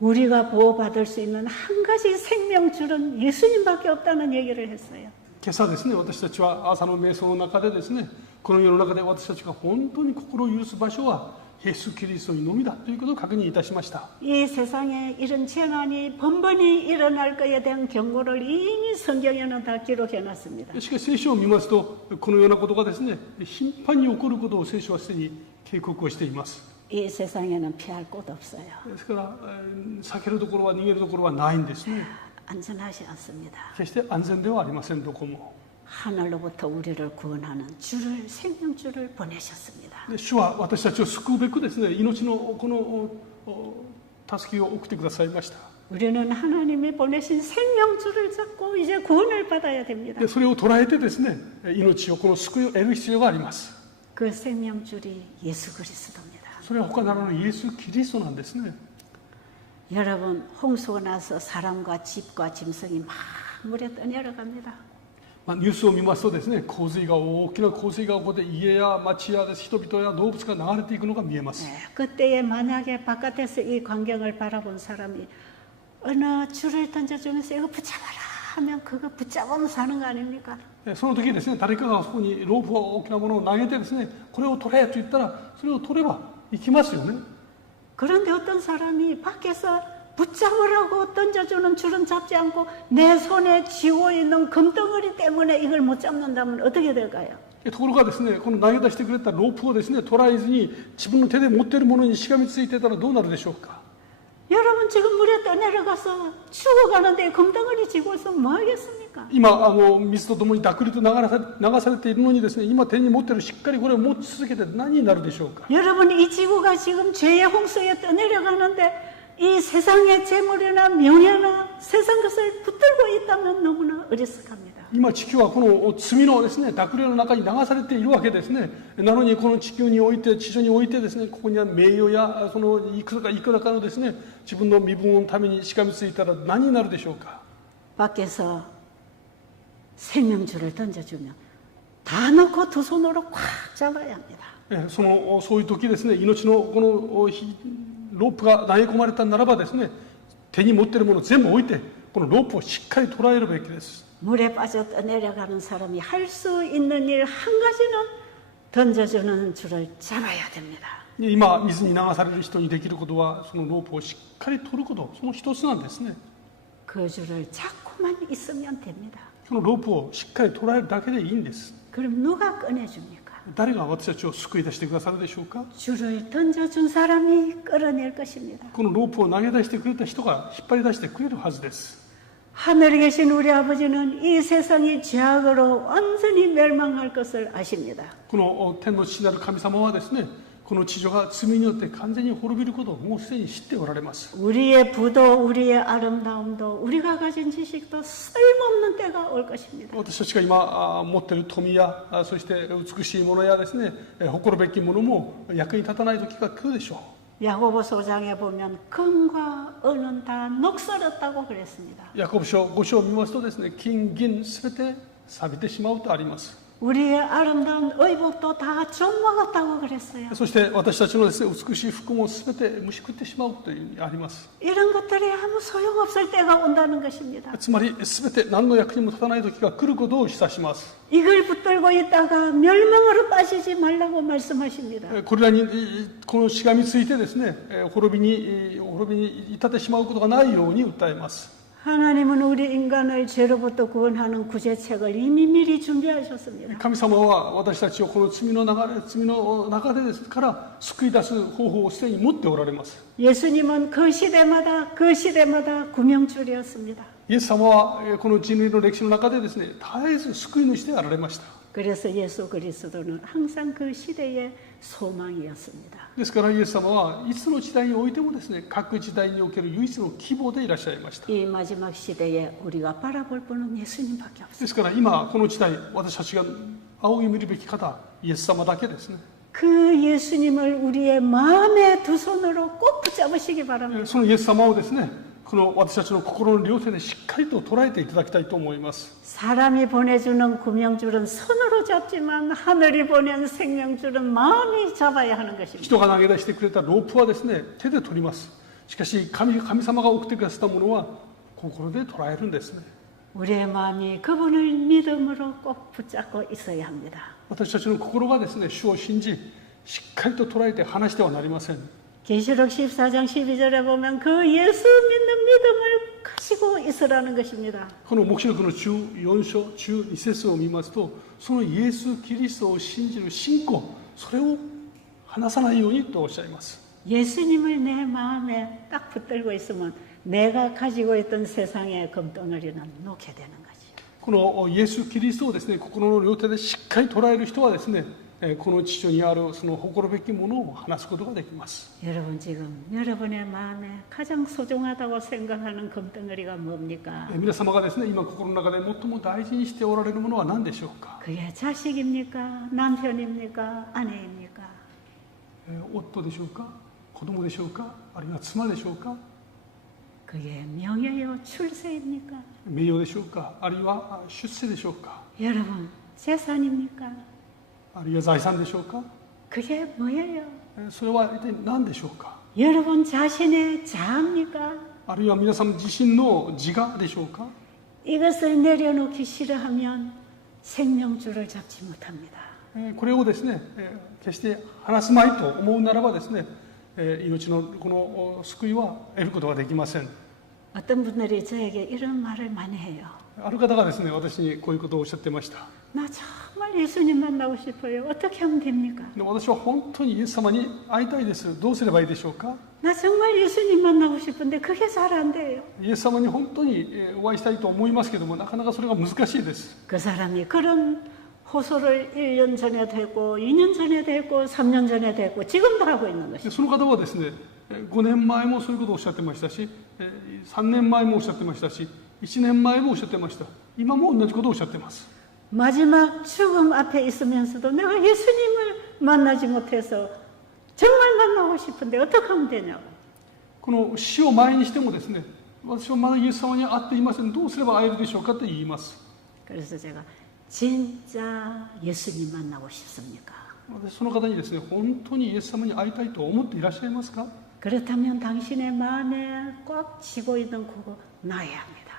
우리가 보호받을 수 있는 한 가지 생명줄은 예수님밖에 없다는 얘기를 했어요. 今朝ですね、私たちは朝の瞑想の中でですね、この世の中で私たちが本当に心を許す場所はイエス・キリストにのみだということを確認いたしました。 이 세상에 이런 재난이 번번이 일어날 것에 대한 경고를 이미 성경에는 다 기록해 놨습니다. しかし聖書を見ますと、このようなことがですね、頻繁に起こることを聖書はすでに警告をしています。 이 세상에는 피할 곳 없어요. ですから、避けるところは逃げるところはないんですね。 안전하지 않습니다. 決して安全ではありません、どこも。 하늘로부터 우리를 구원하는 줄을 생명줄을 보내셨습니다. で主は私たちを救うべくですね、命のこの助けを送ってくださいました。 우리는 하나님이 보내신 생명줄을 잡고 이제 구원을 받아야 됩니다. でそれを捉えてですね、命をこの救いを得る必要があります。 그 생명줄이 예수 그리스도입니다. それは他ならぬイエス・キリストなんですね。 여러분, 홍수가 나서 사람과 집과 짐승이 막 물에 떠내려갑니다. ニュースを見ますとですね、大きな洪水が起こって家や町や人々や動物が流れていくのが見えます。 그때에 만약에 바깥에서 이 광경을 바라본 사람이 어느 줄을 던져주면서 이거 붙잡아라 하면 그거 붙잡으면 사는 거 아닙니까? その時ですね、誰かがそこにロープを大きなものを投げてですね、これを取れと言ったらそれを取れば行きますよね。 그런데 어떤 사람이 밖에서 붙잡으라고 던져주는 줄은 잡지 않고 내 손에 쥐고 있는 금덩어리 때문에 이걸 못 잡는다면 어떻게 될까요? ところがですね、この投げ出してくれたロープをですね、捉えずに自分の手で持っているものにしがみついていたらどうなるでしょうか。 여러분 지금 물에 떠내려가서 죽어가는데 금덩어리 쥐고 있으면 뭐 하겠습니까? 今水とともに濁流と流されているのにですね、今手に持っているしっかりこれを持ち続けて何になるでしょうか。 여러분 이 지구가 지금 죄의 홍수에 떠내려가는데 이 세상의 재물이나 명예나 세상 것을 붙들고 있다면 너무나 어리석합니다. 今地球はこの罪のですね、濁流の中に流されているわけですね。なのにこの地球において、地上においてですね、ここには名誉やそのいくらかのですね、自分の身分のためにしがみついたら何になるでしょうか。 밖에서 생명줄을 던져주면 다 넣고 두 손으로 꽉 잡아야 합니다. そういう時ですね、命のこのロープが投げ込まれたならばですね、手に持っているものを全部置いて、このロープをしっかり捉えるべきです。 물에 빠져 떠내려가는 사람이 할 수 있는 일 한 가지는 던져주는 줄을 잡아야 됩니다. 今水に流される人にできることはそのロープをしっかり取ること、その一つなんですね。 그 줄을 잡고만 있으면 됩니다. このロープをしっかり捉えるだけでいいんです。 그럼 누가 꺼내줍니까? 誰が私たちを救い出してくださるでしょうか。 줄을 던져준 사람이 끌어낼 것입니다. このロープを投げ出してくれた人が引っ張り出してくれるはずです。 하늘에 계신 우리 아버지는 이 세상이 죄악으로 완전히 멸망할 것을 아십니다. この天の父なる神様はですね、この地上が罪によって完全に滅びることをもうすでに知っておられます。 우리의 부도 우리의 아름다움도 우리가 가진 지식도 쓸모없는 때가 올 것입니다. 私たちが今持っている富やそして美しいものやですね、誇るべきものも役に立たない時が来るでしょう。 야고보서 5장에 보면 금과 은은 다 녹슬었다고 그랬습니다. ヤコブ書5章を見ますとですね、金銀すべて錆びてしまうとあります。 우리의 아름다운 의복도 다 좀먹었다고 그랬어요. そして私たちのですね、美しい服もすべて虫食ってしまうという意味あります。 이런 것들이 아무 소용없을 때가 온다는 것입니다. つまりすべて何の役にも立たない時が来ることを示唆します。 이걸 붙들고 있다가 멸망으로 빠지지 말라고 말씀하십니다. これらにこのしがみついてですね、滅びに至ってしまうことがないように訴えます。 하나님은 우리 인간을 죄로부터 구원하는 구제책을 이미 미리 준비하셨습니다. 神様は私たちをこの罪の中でですから救い出す方法をすでに持っておられます。 예수님은 그 시대마다 구명줄이었습니다. イエス様はこの人類の歴史の中でですね、絶えず救い主であられました。 그래서 예수 그리스도는 항상 그 시대의 소망이었습니다. ですからイエス様はいつの時代においてもですね、各時代における唯一の希望でいらっしゃいました。 이 마지막 시대에 우리가 바라볼 분은 예수님밖에 없습니다. ですから今この時代私たちが仰ぎ見るべき方、イエス様だけですね。 그 예수님을 우리의 마음의 두 손으로 꼭 붙잡으시기 바랍니다. そのイエス様をですね、この私たちの心の両手でしっかりと捉えていただきたいと思います。 사람이 보내주는 구명줄은 손으로 잡지만 하늘이 보낸 생명줄은 마음이 잡아야 하는 것입니다. 人が投げ出してくれたロープはですね、手で取ります。しかし神様が送ってくださったものは心で捉えるんですね。 우리의 마음이 그분을 믿음으로 꼭 붙잡고 있어야 합니다. 私たちの心がですね、主を信じしっかりと捉えて離してはなりません。 계시록 14장 12절에 보면 그 예수 믿는 믿음을 가지고 있으라는 것입니다. この黙示録の14章12節を見ますと、そのイエス・キリストを信じる信仰、それを離さないようにとおっしゃいます。 예수님을 내 마음에 딱 붙들고 있으면 내가 가지고 있던 세상의 금덩어리는 놓게 되는 거죠. このイエス・キリストをですね、心の両手でしっかり捉える人はですね、この地上にあるその誇るべきものを話すことができます。 여러분 지금 여러분의 마음에 가장 소중하다고 생각하는 금덩어리가 뭡니까? 皆様がですね、今心の中で最も大事にしておられるものは何でしょうか。 그게 자식입니까? 남편입니까? 아내입니까? 夫でしょうか、子供でしょうか、あるいは妻でしょうか、 그게 명예요? 출세입니까? 名誉でしょうか、あるいは出世でしょうか、 여러분 재산입니까? あるいは財産でしょうか。 그게 뭐예요? それは一体何でしょうか。 여러분 자신의 자아입니까? あるいは皆さん自身の自我でしょうか。 이것을 내려놓기 싫어하면 생명줄을 잡지 못합니다. これをですね、決して離すまいと思うならばですね、命のこの救いは得ることができません。 어떤 분들이 저에게 이런 말을 많이 해요. ある方がですね、私にこういうことをおっしゃってました。 나 정말 예수님 만나고 싶어요. 어떻게 하면 됩니까? で私は本当にイエス様に会いたいです。どうすればいいでしょうか。 나 정말 예수님 만나고 싶은데 그게 잘 안 돼요. イエス様に本当にお会いしたいと思いますけども、なかなかそれが難しいです。 그 사람이 그런 호소를 1년 전에 되고 2년 전에 되고 3년 전에 되고 지금도 하고 있는 で 것이죠. その方はですね、5年前もそういうことをおっしゃってましたし、3年前もおっしゃってましたし、1年前もおっしゃってました。今も同じことをおっしゃってます。 마지막 죽음 앞에 있으면서도 내가 예수님을 만나지 못해서 정말 만나고 싶은데 어떻게 하면 되냐고. この死を前にしてもですね、私はまだイエス様に会っていません。どうすれば会えるでしょうかと言います。 그래서 제가 진짜 예수님 만나고 싶습니까? 私その方にですね、本当にイエス様に会いたいと思っていらっしゃいますか。 그렇다면 당신의 마음에 꽉 쥐고 있는 그거 놔야 합니다.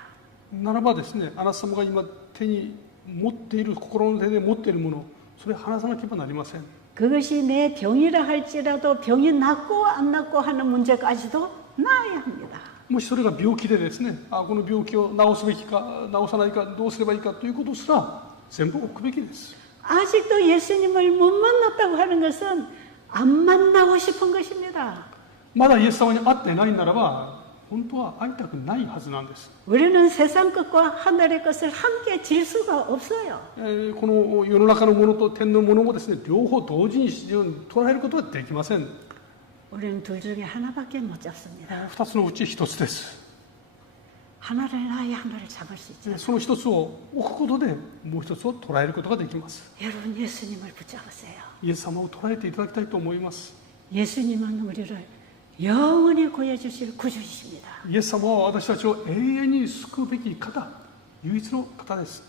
ならばですね、あなた様が今手に持っている、心の手で持っているもの、それを離さなければなりません。 그것이 내 병이라 할지라도 병이 낫고 안 낫고 하는 문제까지도 놔야 합니다. もしそれが病気でですね、この病気を治すべきか治さないかどうすればいいかということすら全部置くべきです。 아직도 예수님을 못 만났다고 하는 것은 안 만나고 싶은 것입니다. まだイエス様に会ってないならば本当は会いたくないはずなんです。 우리는 세상 것과 하늘의 것을 함께 질 수가 없어요. この世の中のものと天のものもですね、両方同時に捉えることはできません。 우리는 둘 중에 하나밖에 못 잡습니다. 二つのうち一つです。 하나를 놔야 하나를 잡을 수 있죠. その一つを置くことでもう一つを捉えることができます。 여러분 예수님을 붙잡으세요. イエス様を捉えていただきたいと思います。 예수님은 우리를 영원히 구해주실 구주이십니다. イエス様は私たちを永遠に救うべき方、唯一の方です。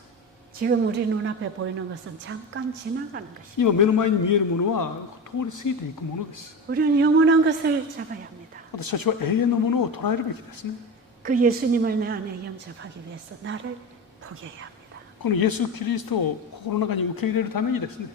지금 우리 눈앞에 보이는 것은 잠깐 지나가는 것입니다. 今目の前に見えるものは通り過ぎていくものです。 우리는 영원한 것을 잡아야 합니다. 私たちは永遠のものを捉えるべきですね。 그 예수님을 내 안에 영접하기 위해서 나를 포기해야 합니다. このイエス・キリストを心の中に受け入れるためにですね、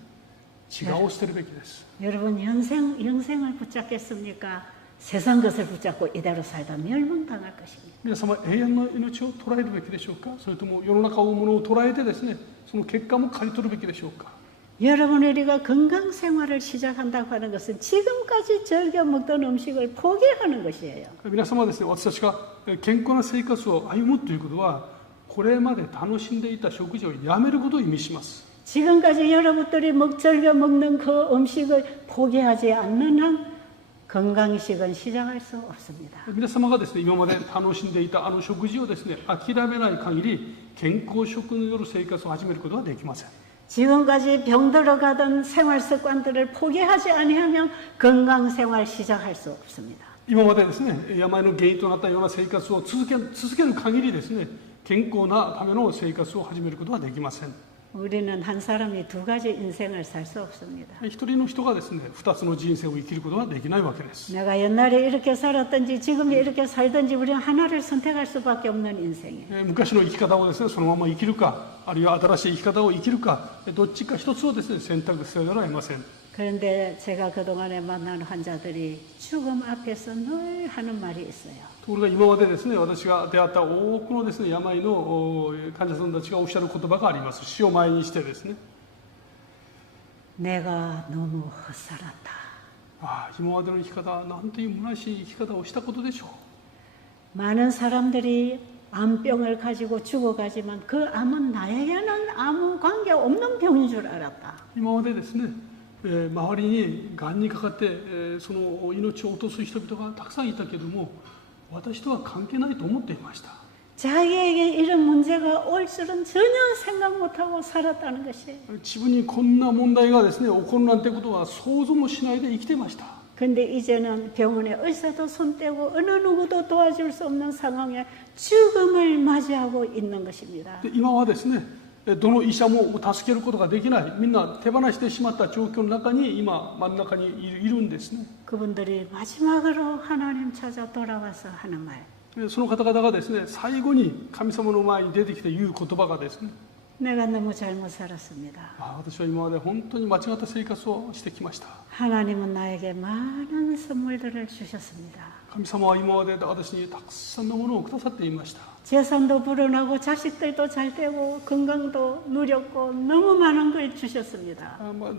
違うを捨てるべきです。 여러분 영생을 붙잡겠습니까? 세상 것을 붙잡고 이대로 살다 멸망당할 것입니다. 皆様、永遠の命を捉えるべきでしょうか、それとも世の中をものを捉えてですね、その結果も刈り取るべきでしょうか。 여러분 우리가 건강 생활을 시작한다고 하는 것은 지금까지 즐겨 먹던 음식을 포기하는 것이에요. 皆様はですね、私たちが健康な生活を歩むということは、これまで楽しんでいた食事をやめることを意味します。 지금까지 여러분들이 즐겨 먹는 그 음식을 포기하지 않는 한 건강식은 시작할 수 없습니다. 皆様がですね、今まで楽しんでいたあの食事をですね、諦めない限り健康食による生活を始めることはできません。 지금까지 병들어 가던 생활 습관들을 포기하지 아니하면 건강 생활 시작할 수 없습니다. 今までですね、病の原因となったような生活を続ける限りですね、健康なための生活を始めることはできません。 우리는 한 사람이 두 가지 인생을 살 수 없습니다. 一人の人がですね、二つの人生を生きることはできないわけです。 내가 옛날에 이렇게 살았든지 지금 이렇게 살든지 우리는 하나를 선택할 수밖에 없는 인생이에요. 昔の生き方をですね、そのまま生きるか、あるいは新しい生き方を生きるか、どっちか一つをですね、選択せざるを得ません。 그런데 제가 그동안에 만난 환자들이 죽음 앞에서 늘 하는 말이 있어요. ところが今までですね、私が出会った多くのですね、病の患者さんたちがおっしゃる言葉があります。死を前にしてですね、 내가 너무 헛살았다. ああ、今までの生き方、なんていう虚しい生き方をしたことでしょう。 많은 사람들이 암병을 가지고 죽어가지만 그 암은 나에게는 아무 관계 없는 병인 줄 알았다. 今までですね、周りにがんにかかって、その命を落とす人々がたくさんいたけども、私とは関係ないと思っていました。 자기에게 이런 문제가 올 줄은 전혀 생각 못하고 살았다는 것이에요. 自分にこんな問題がですね、起こるなんてことは想像もしないで生きていました。 근데 이제는 병원에 의사도 손 떼고 어느 누구도 도와줄 수 없는 상황에 죽음을 맞이하고 있는 것입니다. で今はですね、どの医者も助けることができない、みんな手放してしまった状況の中に今真ん中にいるんですね。 그분들이 마지막으로 하나님 찾아 돌아와서 하는 말. その方々がですね、最後に神様の前に出てきて言う言葉がですね、 내가 너무 잘못 살았습니다. 私は今まで本当に間違った生活をしてきました。 하나님은 나에게 많은 선물들을 주셨습니다. 神様は今まで私にたくさんのものをくださっていました。 재산도 불어나고 자식들도 잘 되고 건강도 누렸고 너무 많은 걸 주셨습니다.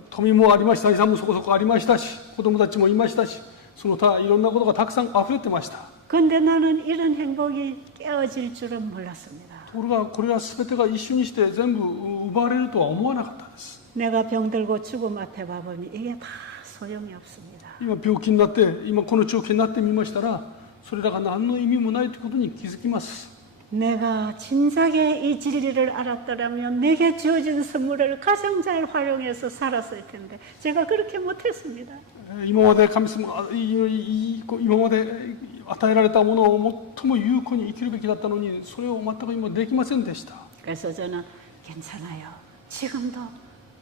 富もありました、遺産もそこそこありましたし、子供たちもいましたし、その他いろんなことがたくさん溢れてました。 근데 나는 이런 행복이 깨어질 줄은 몰랐습니다. ところがこれら全てが一緒にして全部奪われるとは思わなかったです。 내가 병들고 죽음 앞에 와보니 이게 다 소용이 없습니다. 今病気になって、今この状況になってみましたら、それらが何の意味もないということに気づきます。 내가 진작에 이 진리를 알았더라면 내게 주어진 선물을 가장 잘 활용해서 살았을 텐데 제가 그렇게 못했습니다. 今まで神様、今まで与えられたものを最も有効に生きるべきだったのに、それを全く今できませんでした。 그래서 저는 괜찮아요. 지금도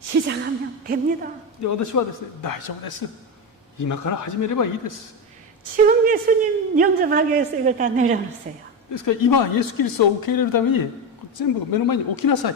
시작하면 됩니다. で、私はですね、大丈夫です。今から始めればいいです。 지금 예수님 영접하기 위해서 이걸 다 내려놓으세요. ですから今、イエス・キリストを受け入れるために、全部目の前に置きなさい。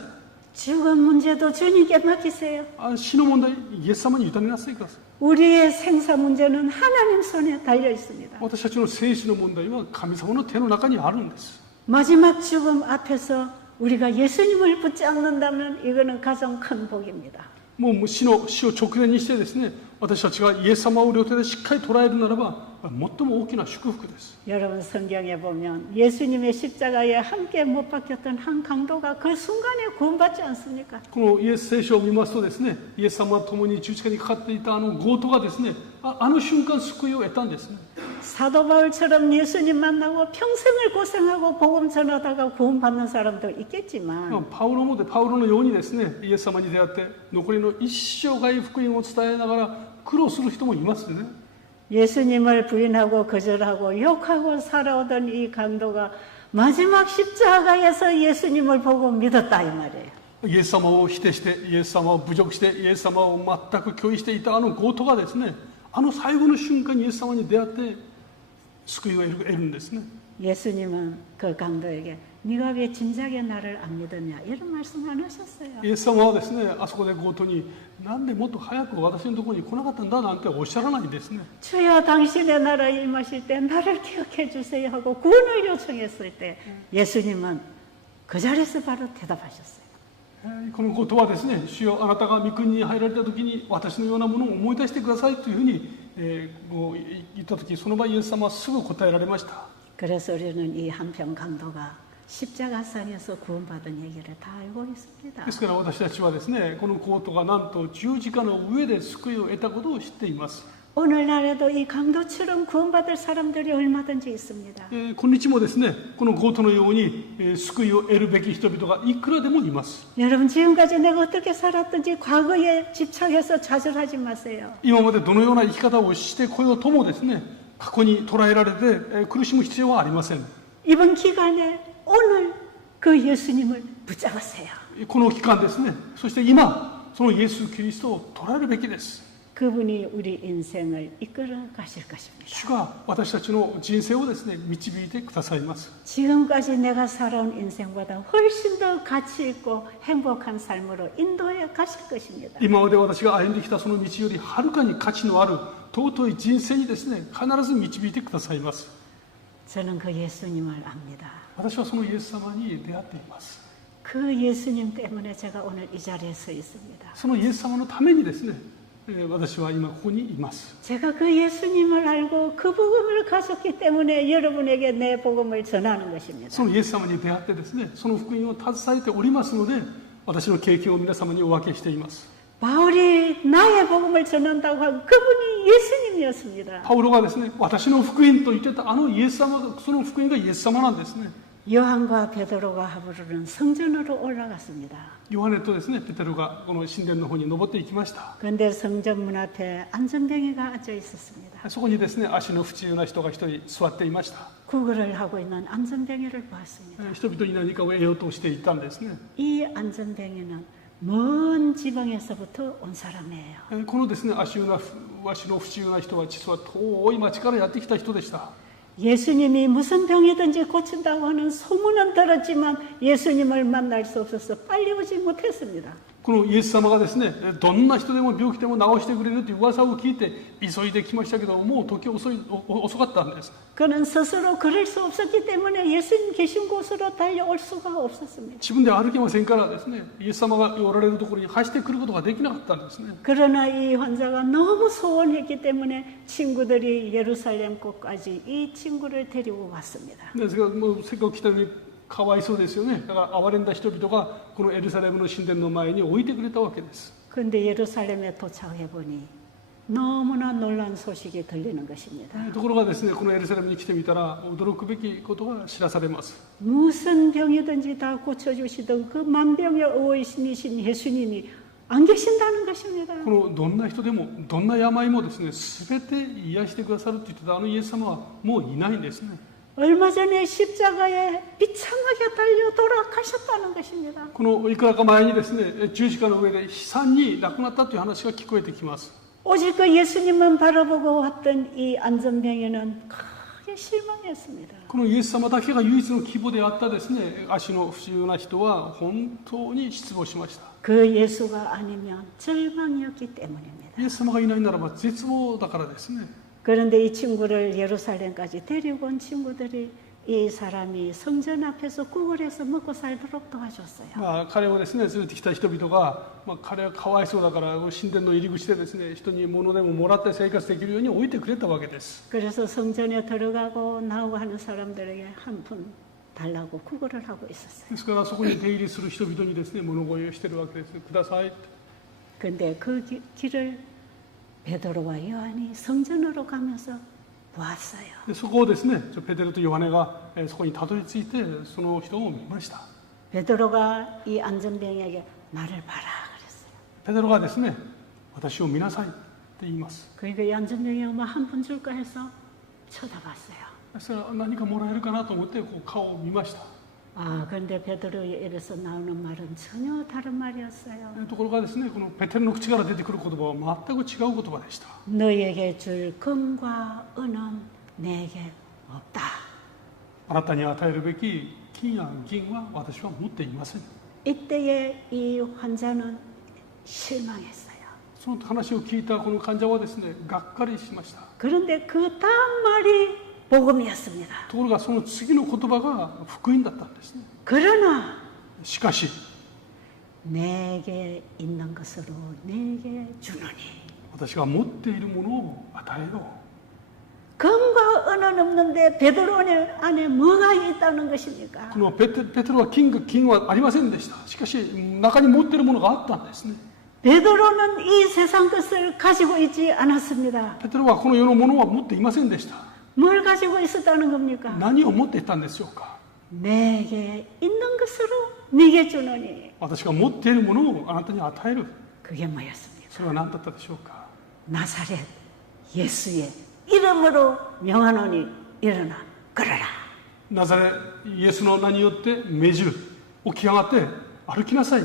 죽음 문제도 주님께 맡기세요. 死の問題、イエス様に委ねなさいください。 우리의 생사 문제는 하나님 손에 달려 있습니다. 私たちの生死の問題は神様の手の中にあるんです。 마지막 죽음 앞에서 우리가 예수님을 붙잡는다면 이거는 가장 큰 복입니다. もう死を直前にしてですね、私たちがイエス様を両手でしっかり捉えるならば、最も大きな祝福です。 여러분 성경에 보면 예수님의 십자가에 함께 못 박혔던 한 강도가 그 순간에 구원받지 않습니까? このイエス聖書を見ますとですね、イエス様と共に十字架にかかっていたあの強盗がですね、あの瞬間救いを得たんですね。 사도 바울처럼 예수님 만나고 평생을 고생하고 복음 전하다가 구원받는 사람도 있겠지만 パウロのようにですね、イエス様に出会って残りの一生涯福音を伝えながら苦労する人もいますね。 예수님을 부인하고 거절하고 욕하고 살아오던 이 강도가 마지막 십자가에서 예수님을 보고 믿었다 이 말이에요. イエス様を否定して、イエス様を侮辱して、イエス様を全く拒否していたあの強盗がですね、あの最後の瞬間にイエス様に出会って救いを得るんですね。 예수님은 그 강도에게 네가 왜 진작에 나를 안 믿었냐 이런 말씀 안 하셨어요. イエス様はですね、あそこで強盗になんでもっと早く私のところに来なかったんだなんておっしゃらないんですね。 주여 당신의 나라에 임하실 때 나를 기억해 주세요 하고 구원을 요청했을 때 예수님은 그 자리에서 바로 대답하셨어요. このことはですね、主よあなたが御国に入られた時に私のようなものを思い出してくださいというふうに、もう言った時、その場合イエス様はすぐ答えられました。 그래서 우리는 이 한편 강도가 십자가상에서 구원받은 얘기를 다 알고 있습니다. ですから私たちはですね、この強盗がなんと十字架の上で救いを得たことを知っています。 오늘날에도 이 강도처럼 구원받을 사람들이 얼마든지 있습니다. 今日もですね、この強盗のように救いを得るべき人々がいくらでもいます。 여러분 지금까지 내가 어떻게 살았든지 과거에 집착해서 좌절하지 마세요. 今までどのような生き方をしてこようともですね、過去に捉えられて苦しむ必要はありません。 이번 기간에 오늘 그 예수님을 붙잡으세요. この期間ですね、そして今そのイエス・キリストを捉えるべきです。 그분이 우리 인생을 이끌어 가실 것입니다. 主が私たちの人生をですね、導いてくださいます。 지금까지 내가 살아온 인생보다 훨씬 더 가치 있고 행복한 삶으로 인도해 가실 것입니다. 今まで私が歩んできたその道よりはるかに価値のある尊い人生にですね、必ず導いてくださいます。 저는 그 예수님을 압니다. 私はそのイエス様に出会っています。 그 예수님 때문에 제가 오늘 이 자리에 서 있습니다. そのイエス様のためにですね、私は今ここにいます。 제가 그 예수님을 알고 그 복음을 가졌기 때문에 여러분에게 내 복음을 전하는 것입니다. そのイエス様に出会ってですね、その福音を携えておりますので、私の経験を皆様にお分けしています。 바울이 나의 복음을 전한다고 한 그분이 예수님이었습니다. パウロがですね、私の福音と言ってたあのイエス様が、その福音がイエス様なんですね。 요한과 베드로가 하루는 성전으로 올라갔습니다. ヨハネとですね、ペテロがこの神殿の方に登っていきました。 그런데 성전 문 앞에 안전뱅이가 앉아 있었습니다. そこにですね、足の不自由な人が一人座っていました。 구걸을 하고 있는 안전뱅이를 보았습니다. 人々に何かを得ようとしていたんですね。 이 안전뱅이는 먼 지방에서부터 온 사람이에요. このですね、足の不自由な人は実は遠い町からやってきた人でした。 예수님이 무슨 병이든지 고친다고 하는 소문은 들었지만 예수님을 만날 수 없어서 빨리 오지 못했습니다. このイエス様がですね、どんな人でも病気でも治してくれるという噂を聞いて急いできましたけど、もう時遅かったんです。 그는 스스로 걸을 수 없었기 때문에 예수님 계신 곳으로 달려올 수가 없었습니다. 自分で歩けませんからですね、イエス様がおられるところに走ってくることができなかったんですね。 그러나 이 환자가 너무 소원했기 때문에 친구들이 예루살렘 곳까지 이 친구를 데리고 왔습니다. ですが、もうせっかく来たのにかわいそうですよね。だから憐れんだ人々がこのエルサレムの神殿の前に置いてくれたわけです。 그런데 예루살렘에 도착해 보니 너무나 놀란 소식이 들리는 것입니다. ところがですね、このエルサレムに来てみたら驚くべきことが知らされます。 무슨 병이든지 다 고쳐주시던 그 만병의 어이신이신 예수님이 안 계신다는 것입니다. このどんな人でもどんな病もですね、全て癒してくださると言ってたあのイエス様はもういないんですね。 얼마 전에 십자가에 비참하게 달려 돌아가셨다는 것입니다. このいくらか前にですね、十字架の上で悲惨に亡くなったという話が聞こえてきます。 오직 그 예수님만 바라보고 왔던 이 안전병에는 크게 실망했습니다. このイエス様だけが唯一の希望であったですね、足の不自由な人は本当に失望しました。 그 예수가 아니면 절망이었기 때문입니다. イエス様がいないならば絶望だからですね。 그런데 이 친구를 예루살렘까지 데리고 온 친구들이 이 사람이 성전 앞에서 구걸해서 먹고 살도록 도와줬어요. 彼をですね、連れてきた人々が、彼はかわいそうだから神殿の入り口でですね、人に物でももらって生活できるように置いてくれたわけです。 그래서 성전에 들어가고 나오고 하는 사람들에게 한 푼 달라고 구걸을 하고 있었어요. ですからそこに出入りする人々にですね、物乞いをしているわけです。ください。 근데 그 길을 베드로와 요한이 성전으로 가면서 보았어요. でそこをですね、ペテロとヨハネがそこにたどり着いてその人を見ました。 베드로가 이 안전병에게 말을 봐라 그랬어요. ペテロがですね、私を見なさい。言います。 그러니까 안전병이 뭐 한 푼 줄까 해서 쳐다봤어요. それは何かもらえるかなと思ってこう顔を見ました。 아, 그런데 베드로의 입에서 나오는 말은 전혀 다른 말이었어요. ところがですね、このペテロの口から出てくる言葉は全く違う言葉でした。 너에게 줄 금과 은은 내게 없다. あなたに与えるべき金や銀は私は持っていません。 이때에 이 환자는 실망했어요. その話を聞いたこの患者はですね、がっかりしました。 그런데 그 다음 말이 복음이었습니다. ところがその次の言葉が福音だったんですね。 그러나 しかし 내게 있는 것으로 내게 주노니 私が持っているものを与えよう。 금과 은은 없는데 베드로 안에 뭐가 있다는 것입니까? このペテロは金はありませんでした。しかし中に持っているものがあったんですね。 베드로는 이 세상 것을 가지고 있지 않았습니다. ペテロはこの世のものは持っていませんでした。 뭘 가지고 있었다는 겁니까? 何を持っていたんでしょうか。 내게 있는 것으로 네게 주노니 私が持っているものをあなたに与える。 그게 뭐였습니까? それは何だったでしょうか。 나사렛 예수의 이름으로 명하노니 일어나 걸어라. ナザレイエスの名によって命じる。起き上がって歩きなさい。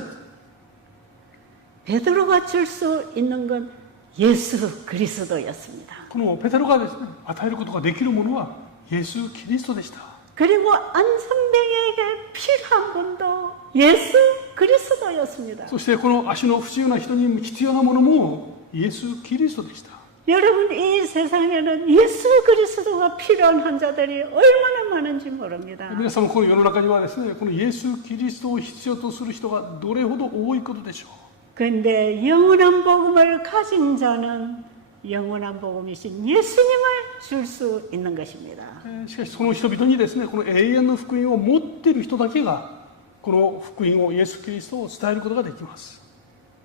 베드로가 줄 수 있는 건 예수 그리스도였습니다. このペテロがですね、与えることができるものはイエス・キリストでした。 그리고 안선병에게 필요한 분도 예수 그리스도였습니다. そしてこの足の不自由な人に必要なものもイエス・キリストでした。 여러분 이 세상에는 예수 그리스도가 필요한 환자들이 얼마나 많은지 모릅니다. 皆さんこの世の中にはですね、このイエス・キリストを必要とする人がどれほど多いことでしょう。 그런데 영원한 복음을 가진 자는 영원한 복음이신 예수님을 줄 수 있는 것입니다. しかしその人々にですね、この永遠の福音を持っている人だけがこの福音をイエス・キリストを伝えることができます。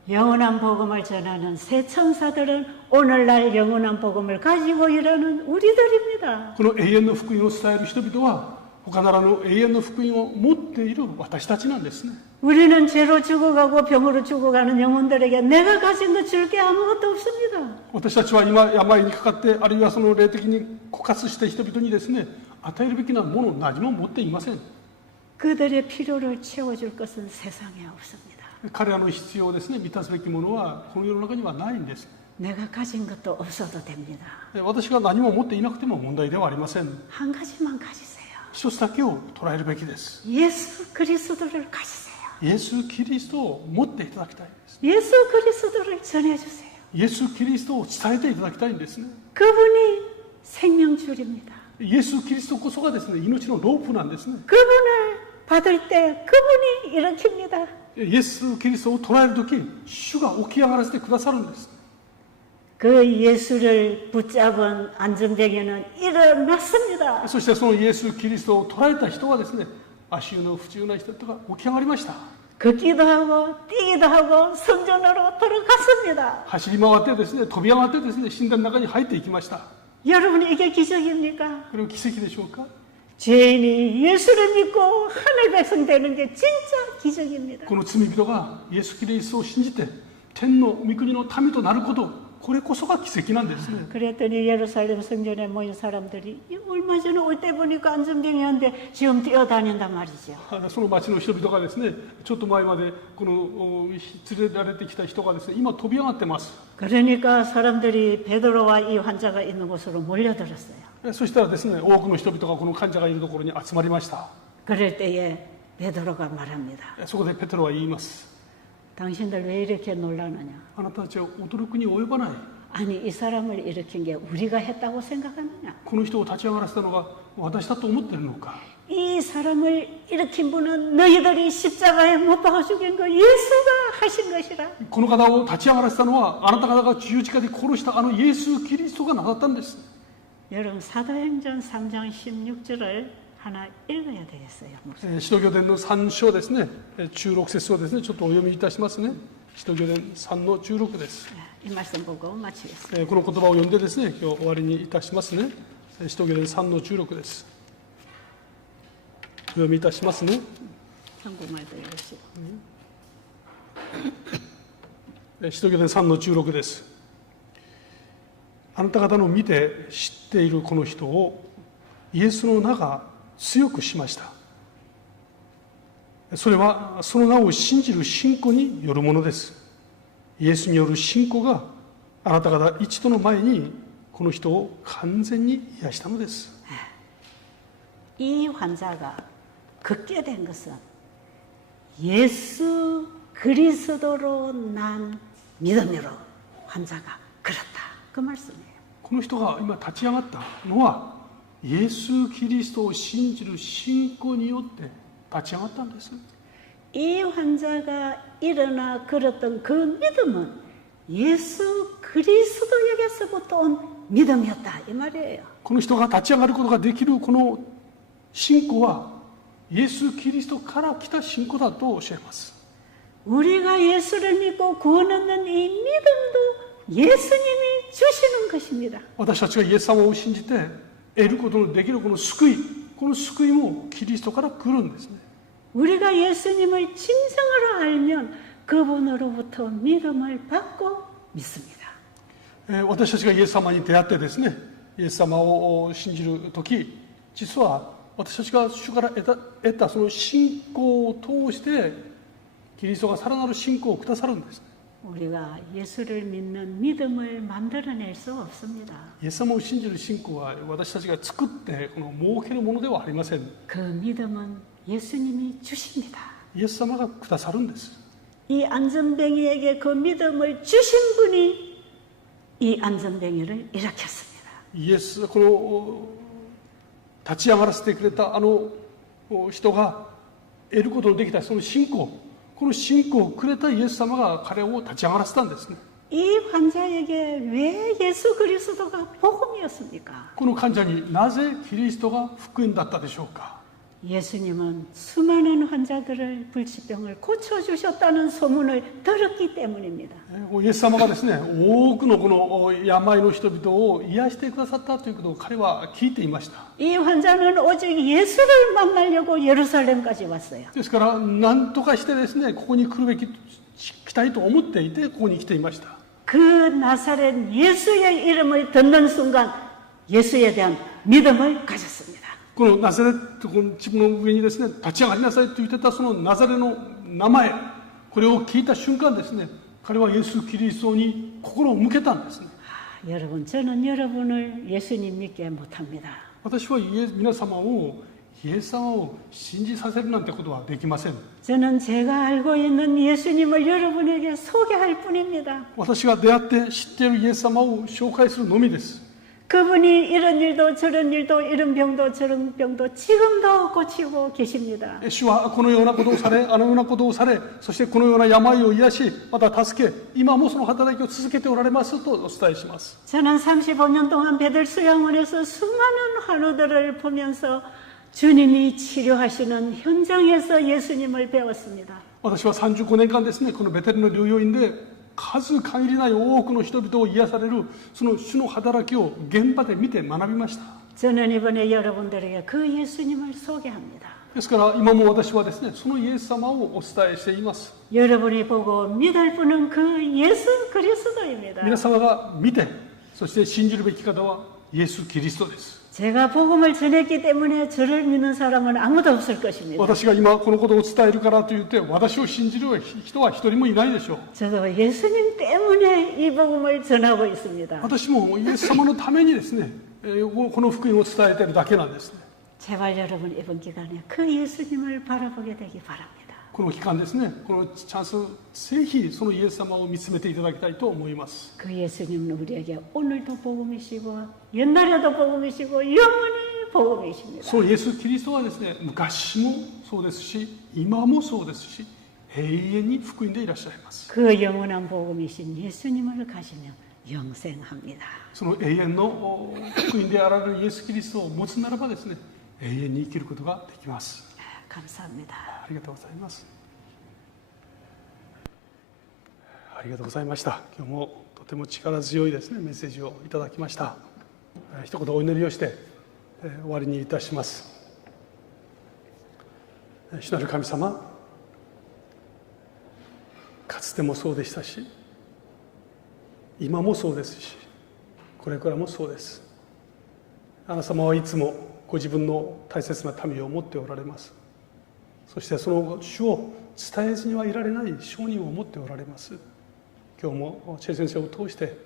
영원한 복음을 전하는 새 천사들은 오늘날 영원한 복음을 가지고 일하는 우리들입니다. この永遠の福音を伝える人々は他ならぬ永遠の福音を持っている私たちなんですね。 우리는 죄로 죽어가고 병으로 죽어가는 영혼들에게 내가 가진 것 줄 게 아무것도 없습니다. 私たちは今病にかかってあるいはその霊的に枯渇した人々にですね、与えるべきなものを何も持っていません。 그들의 필요를 채워줄 것은 세상에 없습니다. 彼らの必要をですね、満たすべきものはこの世の中にはないんです。 내가 가진 것도 없어도 됩니다. 私が何も持っていなくても問題ではありません。 한 가지만 가지세요. 一つだけを捉えるべきです。 예수 그리스도를 가지세요. イエス・キリストを持っていただきたいんです。 예수 그리스도를 전해주세요. イエス・キリストを伝えていただきたいんですね。 그분이 생명줄입니다. イエス・キリストこそがですね、命のロープなんですね。 그분을 받을 때 그분이 일으킵니다. イエス・キリストを捉えるとき、主が起き上がらせてくださるんです。 그 예수를 붙잡은 안전병에는 일어났습니다. そしてそのイエス・キリストを捉えた人はですね、足湯の不自由な人が起き上がりました。 걷기도 하고 뛰기도 하고 성전으로 들어갔습니다. 走り回ってですね、飛び上がってですね、神殿の中に入っていきました。 여러분 이게 기적입니까? これは奇跡でしょうか。 죄인이 예수를 믿고 하늘 백성 되는 게 진짜 기적입니다. この罪人がイエス・キリストを信じて天の御国の民となること、これこそが奇跡なんですね。 그랬더니 예루살렘 성전에 모인 사람들이 얼마 전에 올 때 보니까 안전병이었는데 지금 뛰어다닌단 말이죠. その町の人々がですね、ちょっと前までこの連れられてきた人がですね、今飛び上がってます。 그러니까 사람들이 베드로와 이 환자가 있는 곳으로 몰려들었어요. そしたらですね、多くの人々がこの患者がいるところに集まりました。 그럴 때에 베드로가 말합니다. そこでペテロは言います。 당신들 왜 이렇게 놀라느냐? あなたたちは驚くに及ばない。 아니 이 사람을 일으킨 게 우리가 했다고 생각하느냐? この人を立ち上がらせたのが私だと思っているのか。 이 사람을 일으킨 분은 너희들이 십자가에 못 박아 죽인 거 예수가 하신 것이라. この方を立ち上がらせたのはあなた方が十字架で殺したあのイエス・キリストがなさったんです。 여러분 사도행전 3장 16절을 하나 읽어야 되겠어요. 使徒行伝の3章ですね、中6節をですね、ちょっとお読みいたしますね。使徒行伝3の16です。 이 말씀 보고 마치겠습니다. この言葉を読んでですね、今日終わりにいたしますね。使徒行伝3の16です。お読みいたしますね。 한국말도 읽으시고. 使徒行伝3の16です。あなた方の見て知っているこの人をイエスの名が強くしました。それはその名を信じる信仰によるものです。イエスによる信仰があなた方一度の前にこの人を完全に癒したのです。 이 환자가 걷게 된 것은 예수 그리스도로 난 믿음으로 환자가 걸었다. 그 말씀이에요. この人が今立ち上がったのはイエス・キリストを信じる信仰によって立ち上がったんです。 이 환자가 일어나 걸었던 그 믿음은 예수 그리스도에게서부터 온 믿음이었다. 이 말이에요. この人が立ち上がることができるこの信仰はイエス・キリストから来た信仰だと教えます。 우리가 예수를 믿고 구원 얻는 이 믿음도 예수님이 주시는 것입니다. 私たちがイエス様を信じて得ることのできるこの救い、この救いもキリストから来るんですね。 우리가 예수님을 진정으로 알면 그분으로부터 믿음을 받고 믿습니다. 私たちがイエス様に出会ってですね、イエス様を信じるとき、実は私たちが主から得たその信仰を通してキリストがさらなる信仰をくださるんです。 우리가 예수를 믿는 믿음을 만들어낼 수 없습니다. イエス様を信じる信仰は私たちが作ってこの設けるものではありません。 그 믿음은 예수님이 주십니다. イエス様がくださるんです。 이 안전뱅이에게 그 믿음을 주신 분이 이 안전뱅이를 일으켰습니다. イエス、この立ち上がらせてくれたあの人が得ることのできたその信仰、この信仰をくれたイエス様が彼を立ち上がらせたんですね。 이 환자에게 왜 예수 그리스도가 복음이었습니까? この患者になぜキリストが福音だったでしょうか。 예수님은 수많은 환자들을 불치병을 고쳐주셨다는 소문을 들었기 때문입니다. イエス様がですね、多くのこの病の人々を癒してくださったということを彼は聞いていました。 이 환자는 오직 예수를 만나려고 예루살렘까지 왔어요. ですから何とかしてですね、ここに来るべき来たいと思っていてここに来ていました。 그 나사렛 예수의 이름을 듣는 순간 예수에 대한 믿음을 가졌습니다. このナザレット、この自分の上にですね、立ち上がりなさいと言ってたそのナザレの名前、これを聞いた瞬間ですね、彼はイエス・キリストに心を向けたんですね。 여러분, 저는 여러분을 예수님 믿게 못합니다. 私は皆様をイエス様を信じさせるなんてことはできません。 저는 제가 알고 있는 예수님을 여러분에게 소개할 뿐입니다. 私が出会って知っているイエス様を紹介するのみです。 그분이 이런 일도 저런 일도 이런 병도 저런 병도 지금도 고치고 계십니다. 主はこのようなことをされ、あのようなことをされ、そしてこのような病を癒し、また助け、今もその働きを続けておられますとお伝えします。 저는 35년 동안 베들 수양원에서 수많은 환우들을 보면서 주님이 치료하시는 현장에서 예수님을 배웠습니다. 私は35年間ですね、このベテルの療養院で数限りない多くの人々を癒されるその主の働きを現場で見て学びました。 저는 이번에 여러분들에게 그 예수님을 소개합니다. ですから今も私はですね、そのイエス様をお伝えしています。 여러분이 보고 믿을 분은 그 예수 그리스도입니다. 皆様が見て、そして信じるべき方はイエス・キリストです。 제가 복음을 전했기 때문에 저를 믿는 사람은 아무도 없을 것입니다. 私が今このことを伝えるからといって私を信じる人は一人もいないでしょう。 저도 예수님 때문에 이 복음을 전하고 있습니다. 私もイエス様のためにですね、この福音を伝えているだけなんですね。 제발 여러분 이번 기간에 그 예수님을 바라보게 되기 바랍니다. この期間ですね、このチャンス、ぜひそのイエス様を見つめていただきたいと思います。 그 예수님은 우리에게 오늘도 복음이시고 옛날에도 복음이시고 영원히 복음이십니다. そのイエス・キリストはですね、昔もそうですし、今もそうですし、永遠に福音でいらっしゃいます。 그 영원한 복음이신 예수님을 가시면 영생합니다. その永遠の福音であられるイエス・キリストを持つならばですね、永遠に生きることができます。 감사합니다. ありがとうございます。ありがとうございました。今日もとても力強いですね、メッセージをいただきました。一言お祈りをして終わりにいたします。主なる神様、かつてもそうでしたし、今もそうですし、これからもそうです。あなた様はいつもご自分の大切な民を持っておられます。そしてその主を伝えずにはいられない証人を持っておられます。今日もチェ先生を通して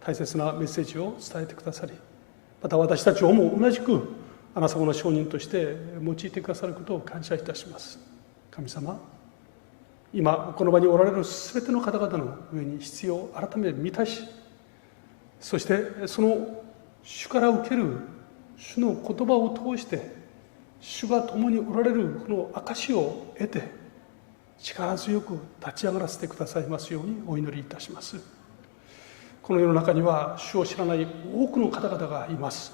大切なメッセージを伝えてくださり、また私たちをも同じくあなた様の証人として用いてくださることを感謝いたします。神様、今この場におられるすべての方々の上に必要を改め満たし、そしてその主から受ける主の言葉を通して主が共におられるこの証を得て、力強く立ち上がらせてくださいますようにお祈りいたします。この世の中には主を知らない多くの方々がいます。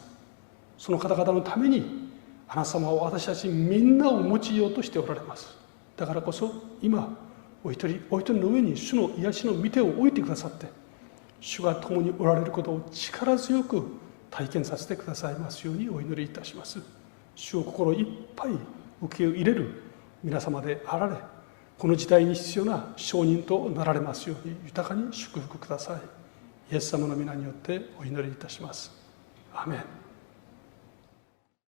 その方々のためにあなた様は私たちみんなを用いようとしておられます。だからこそ今お一人お一人の上に主の癒しの御手を置いてくださって、主が共におられることを力強く体験させてくださいますようにお祈りいたします。主を心いっぱい受け入れる皆様であられ、この時代に必要な証人となられますように豊かに祝福ください。イエス様の皆によってお祈りいたします。アーメン。